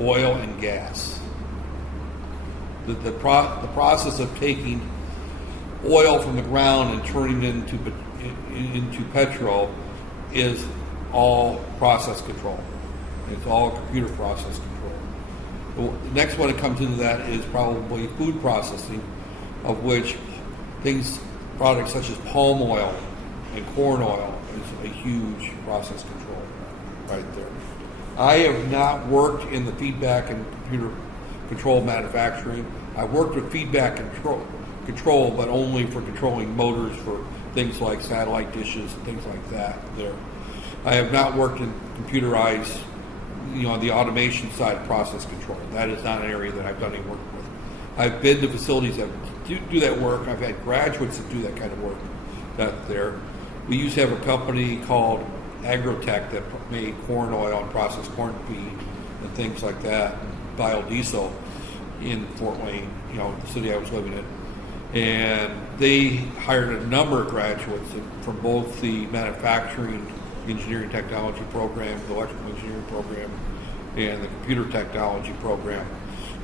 Oil and gas. The process of taking oil from the ground and turning it into petrol is all process control. It's all computer process control. The next one that comes into that is probably food processing, of which products such as palm oil and corn oil is a huge process control right there. I have not worked in the feedback and computer control manufacturing. I've worked with feedback control, but only for controlling motors for things like satellite dishes and things like that there. I have not worked in computerized, on the automation side of process control. That is not an area that I've done any work with. I've been to facilities that do that work. I've had graduates that do that kind of work there. We used to have a company called Agrotech that made corn oil and processed corn feed and things like that, and biodiesel in Fort Wayne, the city I was living in. And they hired a number of graduates from both the manufacturing engineering technology program, the electrical engineering program, and the computer technology program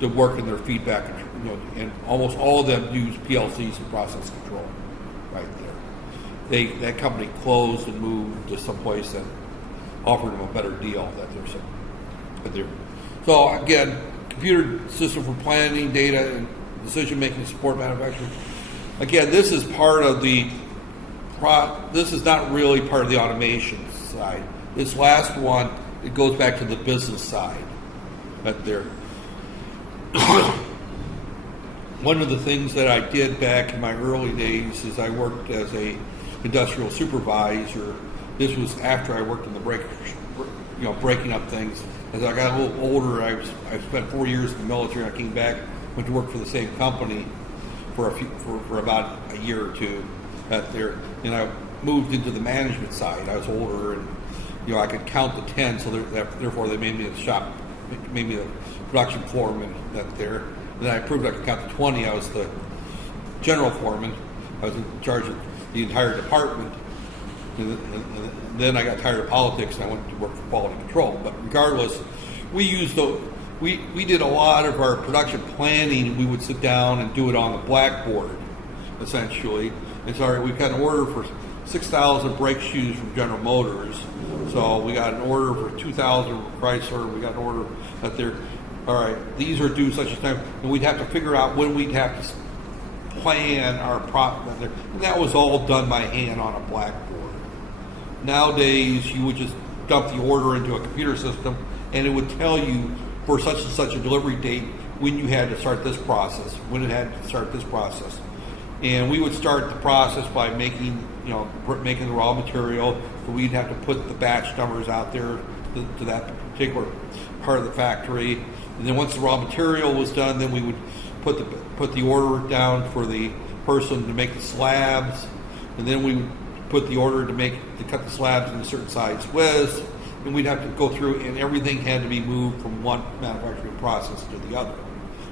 to work in their feedback, and almost all of them use PLCs and process control right there. That company closed and moved to someplace that offered them a better deal So again, computer system for planning, data, and decision-making support manufacturing. Again, this is part of this is not really part of the automation side. This last one, it goes back to the business side. One of the things that I did back in my early days is I worked as a industrial supervisor. This was after I worked in the breaking up things. As I got a little older, I spent 4 years in the military. I came back, went to work for the same company for about a year or two. And I moved into the management side. I was older, and I could count to 10. So therefore, they made me the shop, made me the production foreman. And then I proved I could count to 20. I was the general foreman. I was in charge of the entire department. And then I got tired of politics and I went to work for quality control. But regardless, we did a lot of our production planning. We would sit down and do it on the blackboard, essentially. And so we've got an order for 6,000 brake shoes from General Motors. So we got an order for 2,000 from Chrysler. We got an order that they're, all right, these are due such a time. And we'd have to figure out when we'd have to plan our product. And that was all done by hand on a blackboard. Nowadays, you would just dump the order into a computer system, and it would tell you for such and such a delivery date when you had to start this process, when it had to start this process. And we would start the process by making the raw material. So we'd have to put the batch numbers out there to that particular part of the factory. And then once the raw material was done, then we would put the order down for the person to make the slabs. And then we would put the order to cut the slabs in a certain size width. And we'd have to go through, and everything had to be moved from one manufacturing process to the other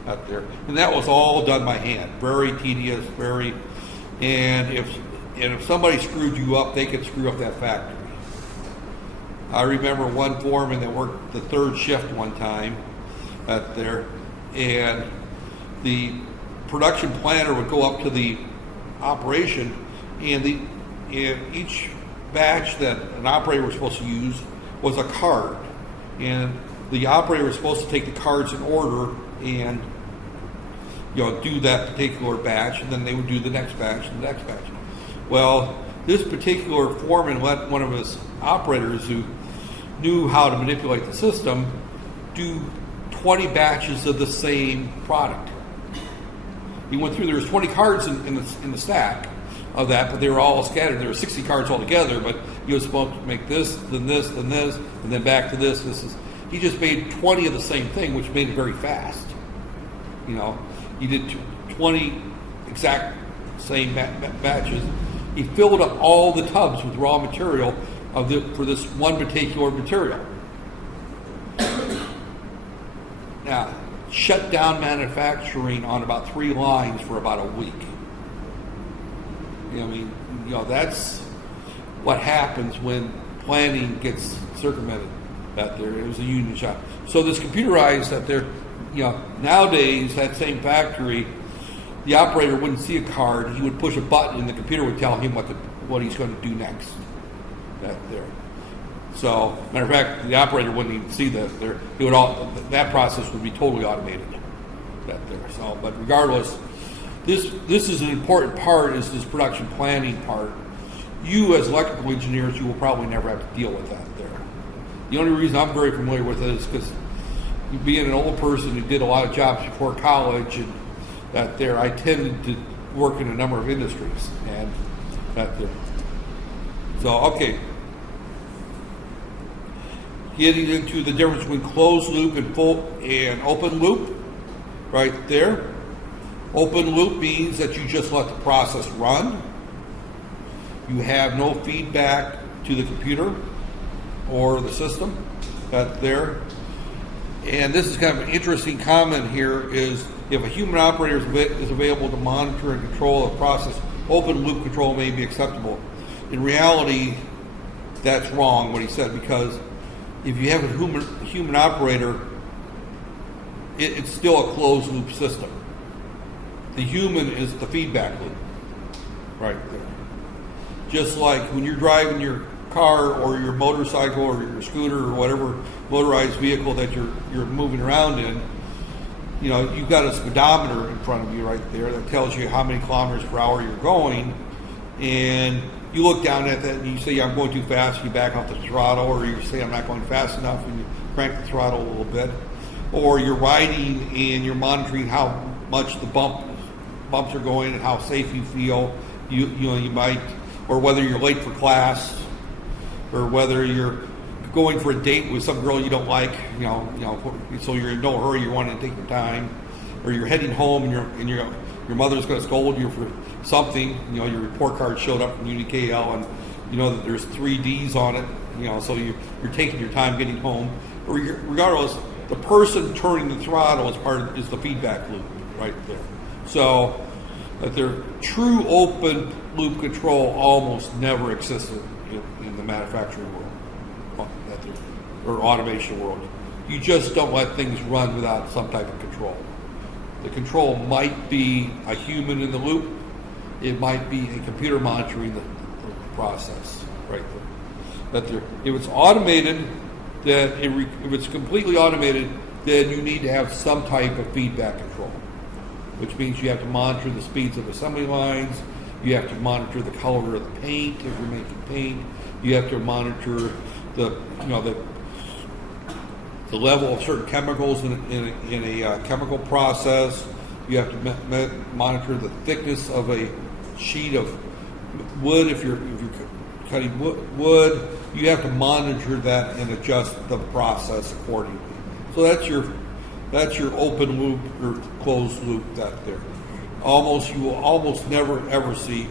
out there. And that was all done by hand. Very tedious, and if somebody screwed you up, they could screw up that factory. I remember one foreman that worked the third shift one time out there, and the production planner would go up to the operation, and each batch that an operator was supposed to use was a card, and the operator was supposed to take the cards in order and do that particular batch, and then they would do the next batch and the next batch. Well, this particular foreman let one of his operators who knew how to manipulate the system do 20 batches of the same product. He went through, there was 20 cards in the stack of that, but they were all scattered. There were 60 cards altogether, but he was supposed to make this, then this, then this, and then back to this. He just made 20 of the same thing, which made it very fast. He did 20 exact same batches. He filled up all the tubs with raw material for this one particular material. Now, shut down manufacturing on about 3 lines for about a week. That's what happens when planning gets circumvented out there. It was a union shop. So this computerized out there, nowadays, that same factory, the operator wouldn't see a card. He would push a button, and the computer would tell him what he's going to do next. That there. So, matter of fact, the operator wouldn't even see that. That process would be totally automated. That there. So, but regardless, this is an important part. Is this production planning part? You, as electrical engineers, you will probably never have to deal with that there. The only reason I'm very familiar with it is because being an old person who did a lot of jobs before college, and that there, I tended to work in a number of industries, and that there. So, okay. Getting into the difference between closed loop and open loop, right there. Open loop means that you just let the process run. You have no feedback to the computer or the system. That there. And this is kind of an interesting comment here, is if a human operator is available to monitor and control a process, open loop control may be acceptable. In reality, that's wrong what he said, because if you have a human operator, it's still a closed loop system. The human is the feedback loop right there. Just like when you're driving your car or your motorcycle or your scooter or whatever motorized vehicle that you're moving around in, you've got a speedometer in front of you right there that tells you how many kilometers per hour you're going, and you look down at that and you say, I'm going too fast, you back off the throttle, or you say, I'm not going fast enough, and you crank the throttle a little bit. Or you're riding and you're monitoring how much the bumps are going and how safe you feel. You might, or whether you're late for class, or whether you're going for a date with some girl you don't like, so you're in no hurry, you want to take your time, or you're heading home and your mother's going to scold you for something. Your report card showed up from UniKL, and you know that there's 3 Ds on it. So you're taking your time getting home. Regardless, the person turning the throttle is the feedback loop right there. So that their true open loop control almost never existed in the manufacturing world, or automation world. You just don't let things run without some type of control. The control might be a human in the loop. It might be a computer monitoring process right there. If it's automated, then if it's completely automated, then you need to have some type of feedback control, which means you have to monitor the speeds of assembly lines, you have to monitor the color of the paint if you're making paint, you have to monitor the level of certain chemicals in a chemical process. You have to monitor the thickness of a sheet of wood if you're cutting wood. You have to monitor that and adjust the process accordingly. So that's your open loop or closed loop that there. You will almost never ever see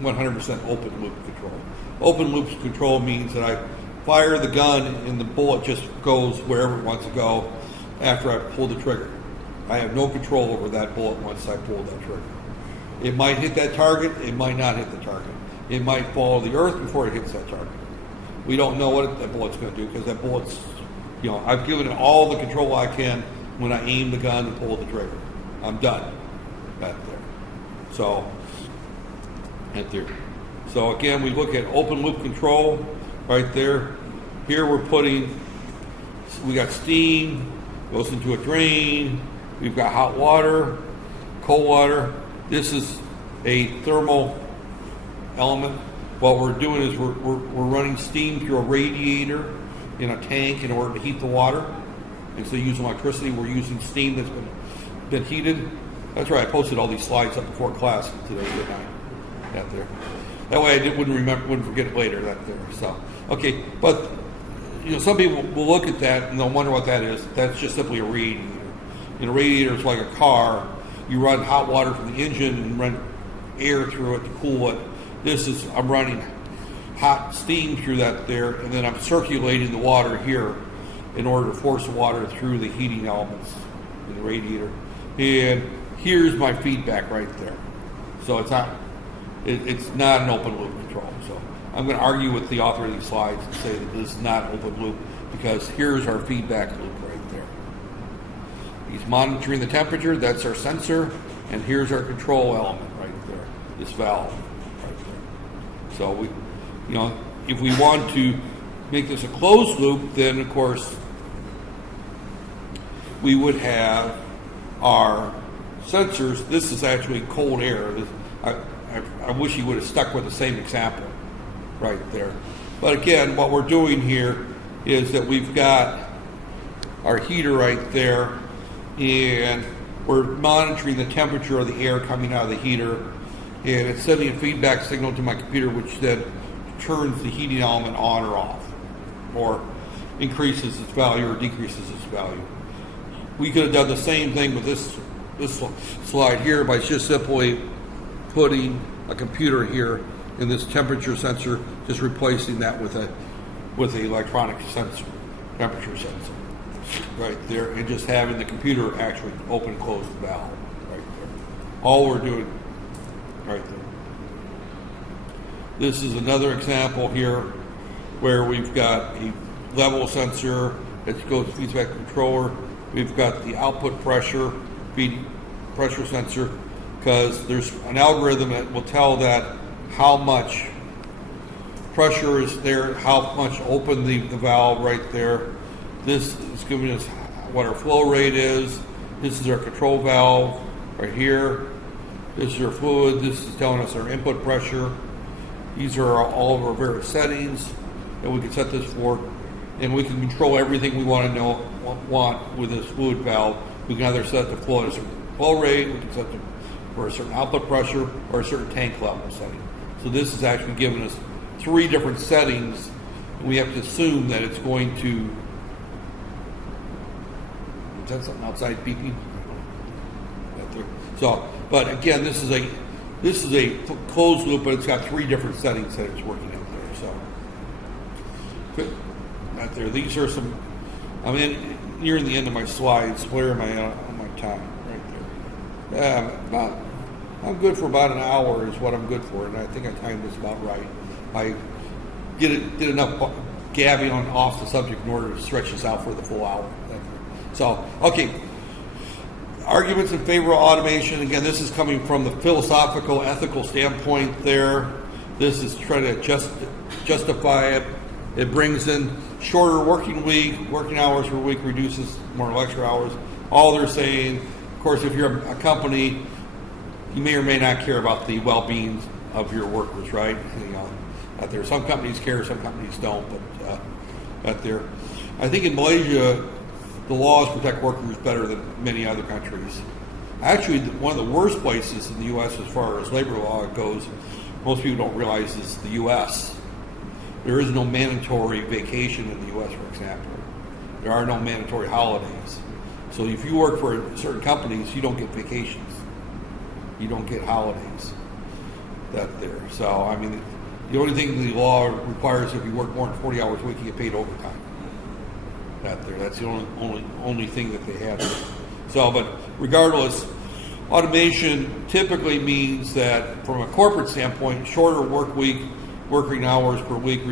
100% open loop control. Open loop control means that I fire the gun and the bullet just goes wherever it wants to go after I pull the trigger. I have no control over that bullet once I pull that trigger. It might hit that target, it might not hit the target. It might fall to the earth before it hits that target. We don't know what that bullet's going to do because that bullet's, I've given it all the control I can when I aim the gun and pull the trigger. I'm done back there. So, right there. So again, we look at open loop control right there. Here we got steam, goes into a drain. We've got hot water, cold water. This is a thermal element. What we're doing is we're running steam through a radiator in a tank in order to heat the water. Instead of using electricity, we're using steam that's been heated. That's right, I posted all these slides up before class today, didn't I? That there. That way I wouldn't forget it later, that there. So, okay, but some people will look at that and they'll wonder what that is. That's just simply a radiator. A radiator is like a car. You run hot water from the engine and run air through it to cool it. I'm running hot steam through that there, and then I'm circulating the water here in order to force the water through the heating elements in the radiator. And here's my feedback right there. So it's not an open loop control. So I'm going to argue with the author of these slides and say that this is not open loop because here's our feedback loop right there. He's monitoring the temperature, that's our sensor, and here's our control element right there, this valve right there. So if we want to make this a closed loop, then of course we would have our sensors. This is actually cold air. I wish he would have stuck with the same example right there. But again, what we're doing here is that we've got our heater right there, and we're monitoring the temperature of the air coming out of the heater, and it's sending a feedback signal to my computer, which then turns the heating element on or off, or increases its value or decreases its value. We could have done the same thing with this slide here by just simply putting a computer here in this temperature sensor, just replacing that with an electronic sensor, temperature sensor, right there, and just having the computer actually open and close the valve right there. All we're doing right there. This is another example here where we've got a level sensor that goes to feedback controller. We've got the output pressure, pressure sensor, because there's an algorithm that will tell that how much pressure is there, how much open the valve right there. This is giving us what our flow rate is. This is our control valve right here. This is our fluid. This is telling us our input pressure. These are all of our various settings that we can set this for, and we can control everything we want with this fluid valve. We can either set the flow at a certain flow rate, we can set it for a certain output pressure, or a certain tank level setting. So this is actually giving us 3 different settings, and we have to assume that it's going to. Is that something outside beeping? So, but again, this is a closed loop, but it's got 3 different settings that it's working out there. So, right there. These are some. I'm nearing the end of my slides. Where am I on my time? Right there. I'm good for about an hour is what I'm good for, and I think I timed this about right. I did enough gabbing off the subject in order to stretch this out for the full hour. So, okay. Arguments in favor of automation. Again, this is coming from the philosophical, ethical standpoint there. This is trying to justify it. It brings in shorter working hours per week, reduces more lecture hours. All they're saying, of course, if you're a company, you may or may not care about the well-being of your workers, right? Out there, some companies care, some companies don't. But out there, I think in Malaysia, the laws protect workers better than many other countries. Actually, one of the worst places in the U.S. as far as labor law goes, most people don't realize, is the U.S. There is no mandatory vacation in the U.S., for example. There are no mandatory holidays. So if you work for certain companies, you don't get vacations. You don't get holidays. That there. So, I mean, the only thing the law requires, if you work more than 40 hours a week, you get paid overtime. That there. That's the only thing that they have. So, but regardless, automation typically means that from a corporate standpoint, shorter working hours per week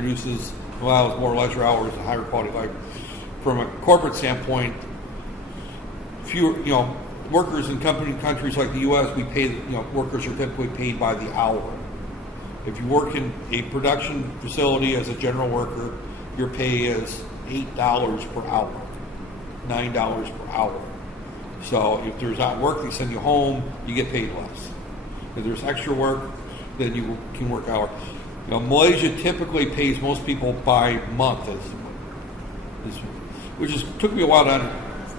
allows more leisure hours and higher quality life. From a corporate standpoint, fewer, workers in countries like the U.S., we pay, workers are typically paid by the hour. If you work in a production facility as a general worker, your pay is $8 per hour, $9 per hour. So if there's not work, they send you home, you get paid less. If there's extra work, then you can work hours. Malaysia typically pays most people by month, which took me a while to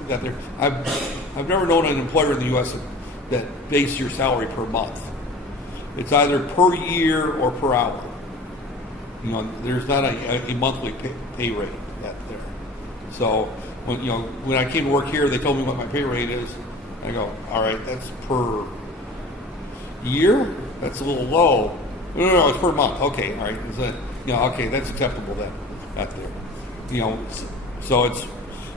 get there. I've never known an employer in the U.S. that base your salary per month. It's either per year or per hour. There's not a monthly pay rate there. So when I came to work here, they told me what my pay rate is. I go, all right, that's per year? That's a little low. No, it's per month. Okay, all right. Okay, that's acceptable then. That there. So it's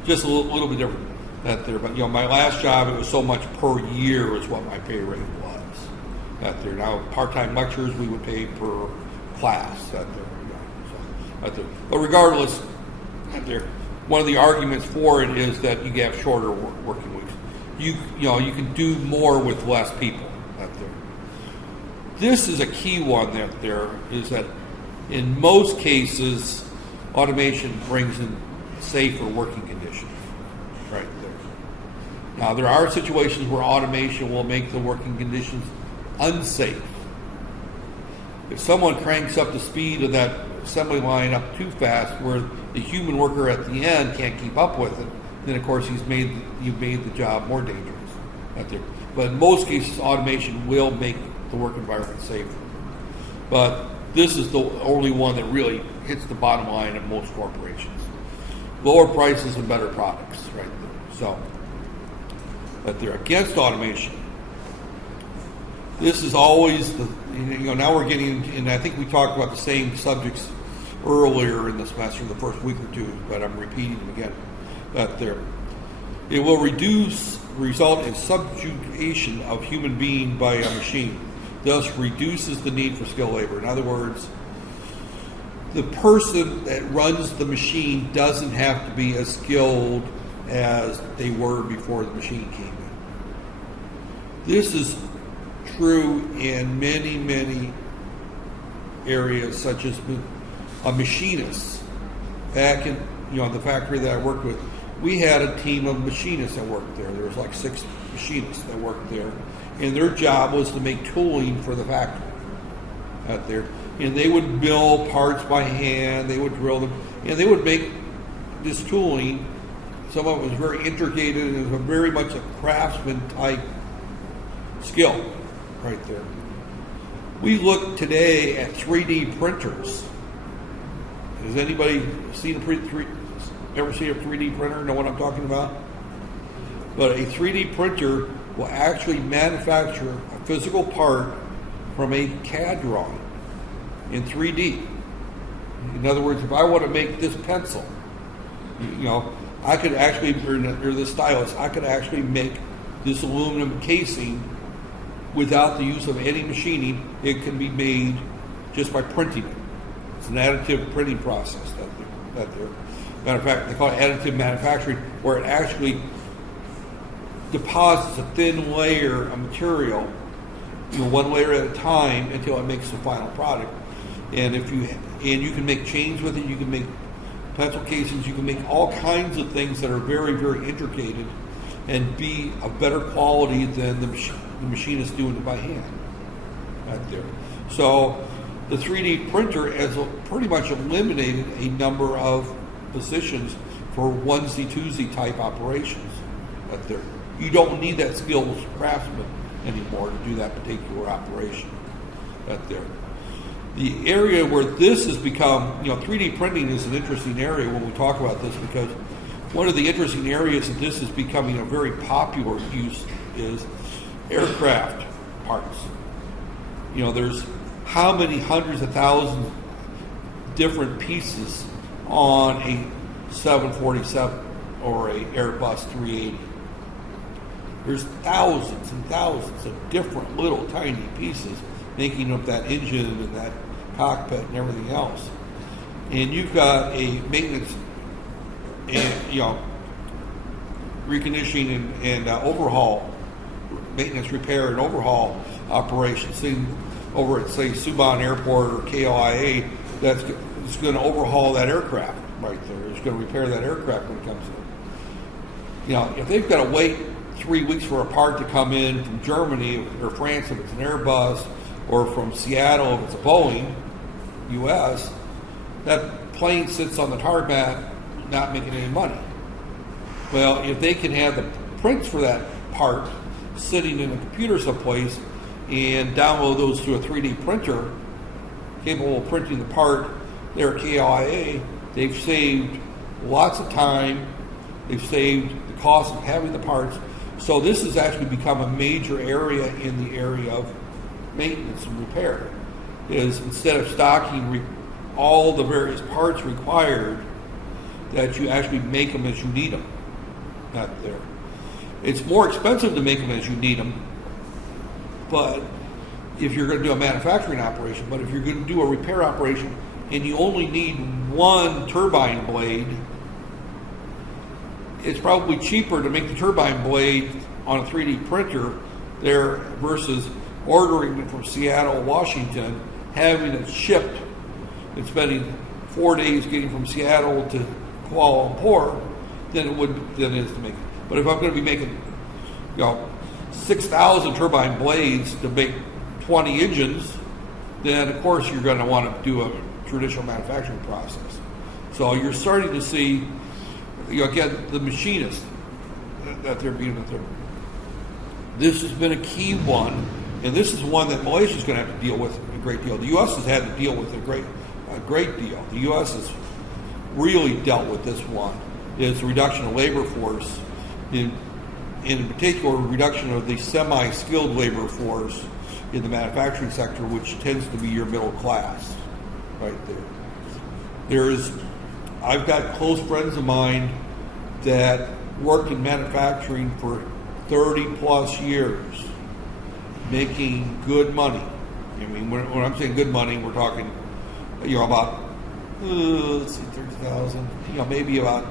just a little bit different. That there. But my last job, it was so much per year is what my pay rate was. That there. Now part-time lecturers we would pay per class. That there. That there. But regardless, that there. One of the arguments for it is that you have shorter working weeks. You can do more with less people. That there. This is a key one that there is that in most cases, automation brings in safer working conditions. Right there. Now, there are situations where automation will make the working conditions unsafe. If someone cranks up the speed of that assembly line up too fast where the human worker at the end can't keep up with it, then of course you've made the job more dangerous. Right there. But in most cases, automation will make the work environment safer. But this is the only one that really hits the bottom line of most corporations. Lower prices and better products, right there. So, but they're against automation. This is always now we're getting, and I think we talked about the same subjects earlier in the semester, the first week or two, but I'm repeating them again. That there, it will result in subjugation of human being by a machine, thus reduces the need for skilled labor. In other words, the person that runs the machine doesn't have to be as skilled as they were before the machine came in. This is true in many, many areas, such as a machinist. Back in the factory that I worked with, we had a team of machinists that worked there. There was like 6 machinists that worked there, and their job was to make tooling for the factory out there. And they would mill parts by hand, they would drill them, and they would make this tooling. Some of it was very intricate, and it was very much a craftsman type skill right there. We look today at 3D printers. Has anybody ever seen a 3D printer? Know what I'm talking about? But a 3D printer will actually manufacture a physical part from a CAD drawing in 3D. In other words, if I want to make this pencil, I could actually, or this stylus, I could actually make this aluminum casing without the use of any machining. It can be made just by printing it. It's an additive printing process that there. Matter of fact, they call it additive manufacturing, where it actually deposits a thin layer of material, one layer at a time, until it makes the final product. And you can make chains with it, you can make pencil casings, you can make all kinds of things that are very, very intricated and be of better quality than the machinist doing it by hand right there. So the 3D printer has pretty much eliminated a number of positions for onesie twosie type operations right there. You don't need that skilled craftsman anymore to do that particular operation right there. The area where this has become, 3D printing is an interesting area when we talk about this, because one of the interesting areas that this is becoming a very popular use is aircraft parts. There's how many hundreds of thousands different pieces on a 747 or a Airbus 380. There's thousands and thousands of different little tiny pieces making up that engine and that cockpit and everything else. And you've got a maintenance and reconditioning and overhaul, maintenance, repair, and overhaul operations. Seen over at, say, Subon Airport or KLIA, that's going to overhaul that aircraft right there. It's going to repair that aircraft when it comes in. If they've got to wait 3 weeks for a part to come in from Germany or France if it's an Airbus, or from Seattle if it's a Boeing, U.S., that plane sits on the tarmac not making any money. Well, if they can have the prints for that part sitting in a computer someplace and download those to a 3D printer capable of printing the part there at KLIA, they've saved lots of time, they've saved the cost of having the parts. So this has actually become a major area in the area of maintenance and repair, is instead of stocking all the various parts required, that you actually make them as you need them out there. It's more expensive to make them as you need them, but if you're going to do a manufacturing operation, but if you're going to do a repair operation and you only need one turbine blade, it's probably cheaper to make the turbine blade on a 3D printer there versus ordering it from Seattle, Washington, having it shipped, and spending 4 days getting from Seattle to Kuala Lumpur than it is to make it. But if I'm going to be making 6,000 turbine blades to make 20 engines, then of course you're going to want to do a traditional manufacturing process. So you're starting to see, again, the machinists that they're being with. This has been a key one, and this is one that Malaysia is going to have to deal with a great deal. The U.S. has had to deal with a great deal. The U.S. has really dealt with this one, is the reduction of labor force, in particular reduction of the semi-skilled labor force in the manufacturing sector, which tends to be your middle class right there. I've got close friends of mine that worked in manufacturing for 30 plus years, making good money. I mean, when I'm saying good money, we're talking, about, 30,000, maybe about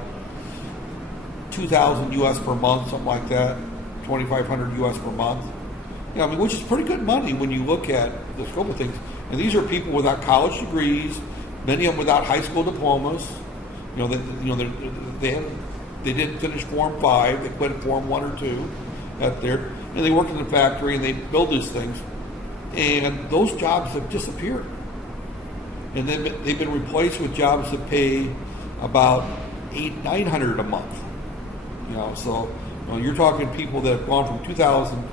2,000 US per month, something like that, 2,500 US per month. Which is pretty good money when you look at the scope of things. And these are people without college degrees, many of them without high school diplomas. They didn't finish Form 5, they quit Form 1 or 2 out there, and they work in the factory and they build these things. And those jobs have disappeared. And then they've been replaced with jobs that pay about $800-900 a month. So you're talking people that have gone from 2,000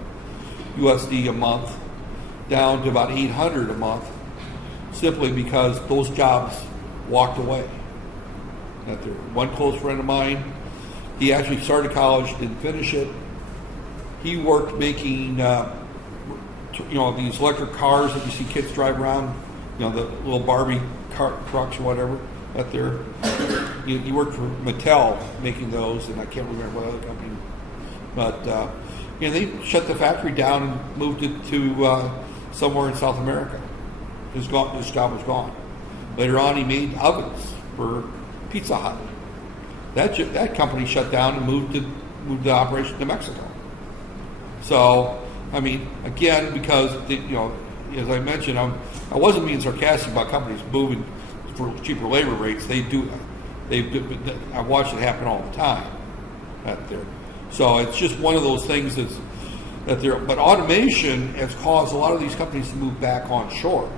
USD a month down to about 800 a month, simply because those jobs walked away. One close friend of mine, he actually started college, didn't finish it. He worked making, these electric cars that you see kids drive around, the little Barbie trucks or whatever out there. He worked for Mattel making those, and I can't remember what other company. But they shut the factory down and moved it to somewhere in South America. His job was gone. Later on, he made ovens for Pizza Hut. That company shut down and moved the operation to Mexico. So, again, because as I mentioned, I wasn't being sarcastic about companies moving for cheaper labor rates. They do. I watch it happen all the time out there. So it's just one of those things that there. But automation has caused a lot of these companies to move back on shore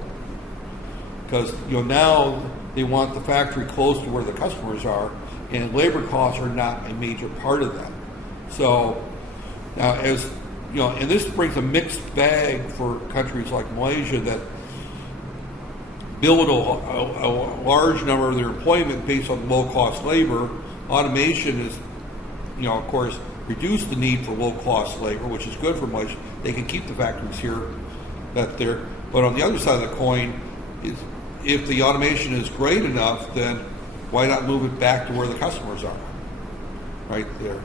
because now they want the factory close to where the customers are, and labor costs are not a major part of that. So now, as and this brings a mixed bag for countries like Malaysia that build a large number of their employment based on low-cost labor. Automation is, of course, reduce the need for low-cost labor, which is good for Malaysia. They can keep the factories here that they're. But on the other side of the coin, is if the automation is great enough, then why not move it back to where the customers are, right there?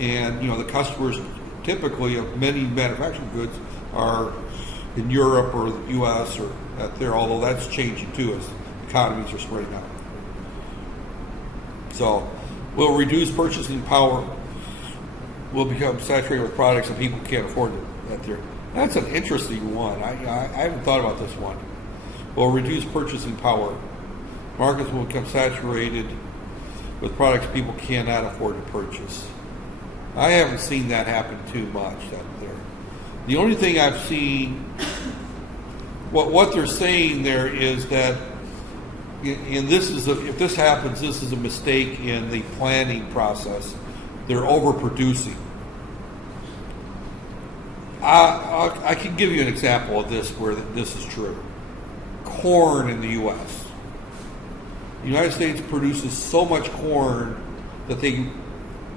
And the customers typically of many manufacturing goods are in Europe or the U.S. or out there, although that's changing too as economies are spreading out. So we'll reduce purchasing power. We'll become saturated with products that people can't afford out there. That's an interesting one. I haven't thought about this one. We'll reduce purchasing power. Markets will become saturated with products people cannot afford to purchase. I haven't seen that happen too much out there. The only thing I've seen, what they're saying there is that, and if this happens, this is a mistake in the planning process. They're overproducing. I can give you an example of this where this is true. Corn in the U.S. The United States produces so much corn that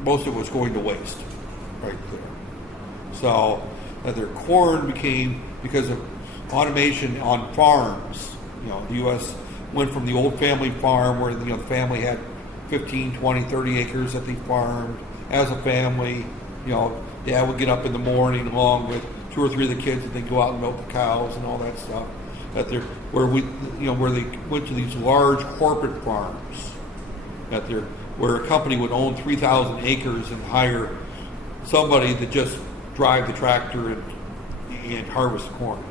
most of it was going to waste right there. So their corn became, because of automation on farms, the U.S. went from the old family farm where the family had 15, 20, 30 acres that they farmed as a family. Dad would get up in the morning along with 2 or 3 of the kids and they'd go out and milk the cows and all that stuff. Where they went to these large corporate farms where a company would own 3,000 acres and hire somebody to just drive the tractor and harvest the corn.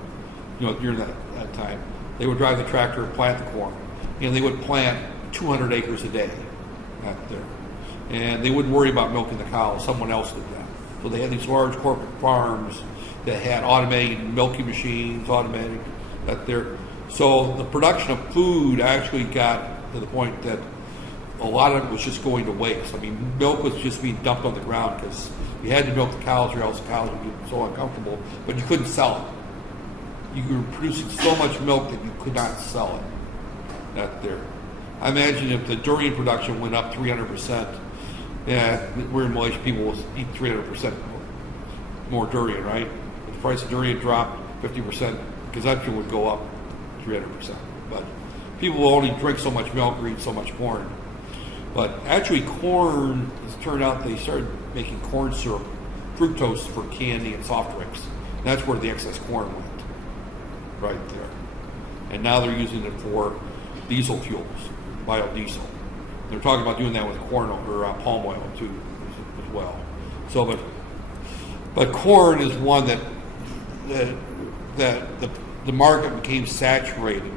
During that time, they would drive the tractor and plant the corn, and they would plant 200 acres a day out there, and they wouldn't worry about milking the cows. Someone else did that. So they had these large corporate farms that had automated milking machines, automatic out there. So the production of food actually got to the point that a lot of it was just going to waste. I mean, milk was just being dumped on the ground because you had to milk the cows or else the cows would get so uncomfortable, but you couldn't sell it. You were producing so much milk that you could not sell it out there. I imagine if the durian production went up 300%, we're in Malaysia, people will eat 300% more durian, right? If the price of durian dropped 50%, consumption would go up 300%. But people will only drink so much milk or eat so much corn. But actually corn, it's turned out they started making corn syrup, fructose for candy and soft drinks. And that's where the excess corn went, right there. And now they're using it for diesel fuels, biodiesel. They're talking about doing that with corn or palm oil too, as well. So, but corn is one that the market became saturated,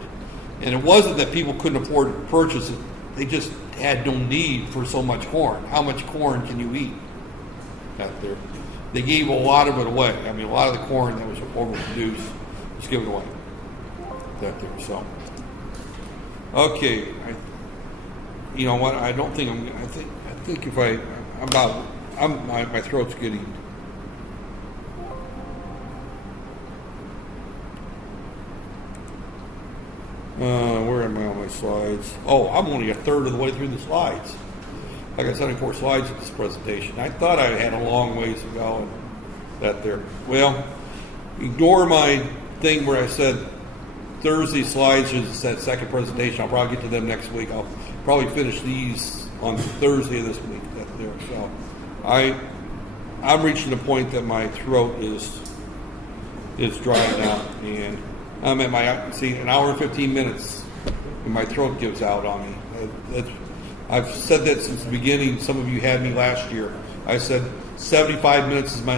and it wasn't that people couldn't afford to purchase it; they just had no need for so much corn. How much corn can you eat out there? They gave a lot of it away. I mean, a lot of the corn that was overproduced was given away out there. So, okay. You know what? I don't think I think if my throat's getting. Where am I on my slides? Oh, I'm only a third of the way through the slides. I got 74 slides in this presentation. I thought I had a long ways to go. And that there. Well, ignore my thing where I said Thursday slides is that second presentation. I'll probably get to them next week. I'll probably finish these on Thursday of this week. That there. So I'm reaching the point that my throat is drying out, and I'm at an hour and 15 minutes, and my throat gives out on me. I've said that since the beginning. Some of you had me last year. I said 75 minutes is my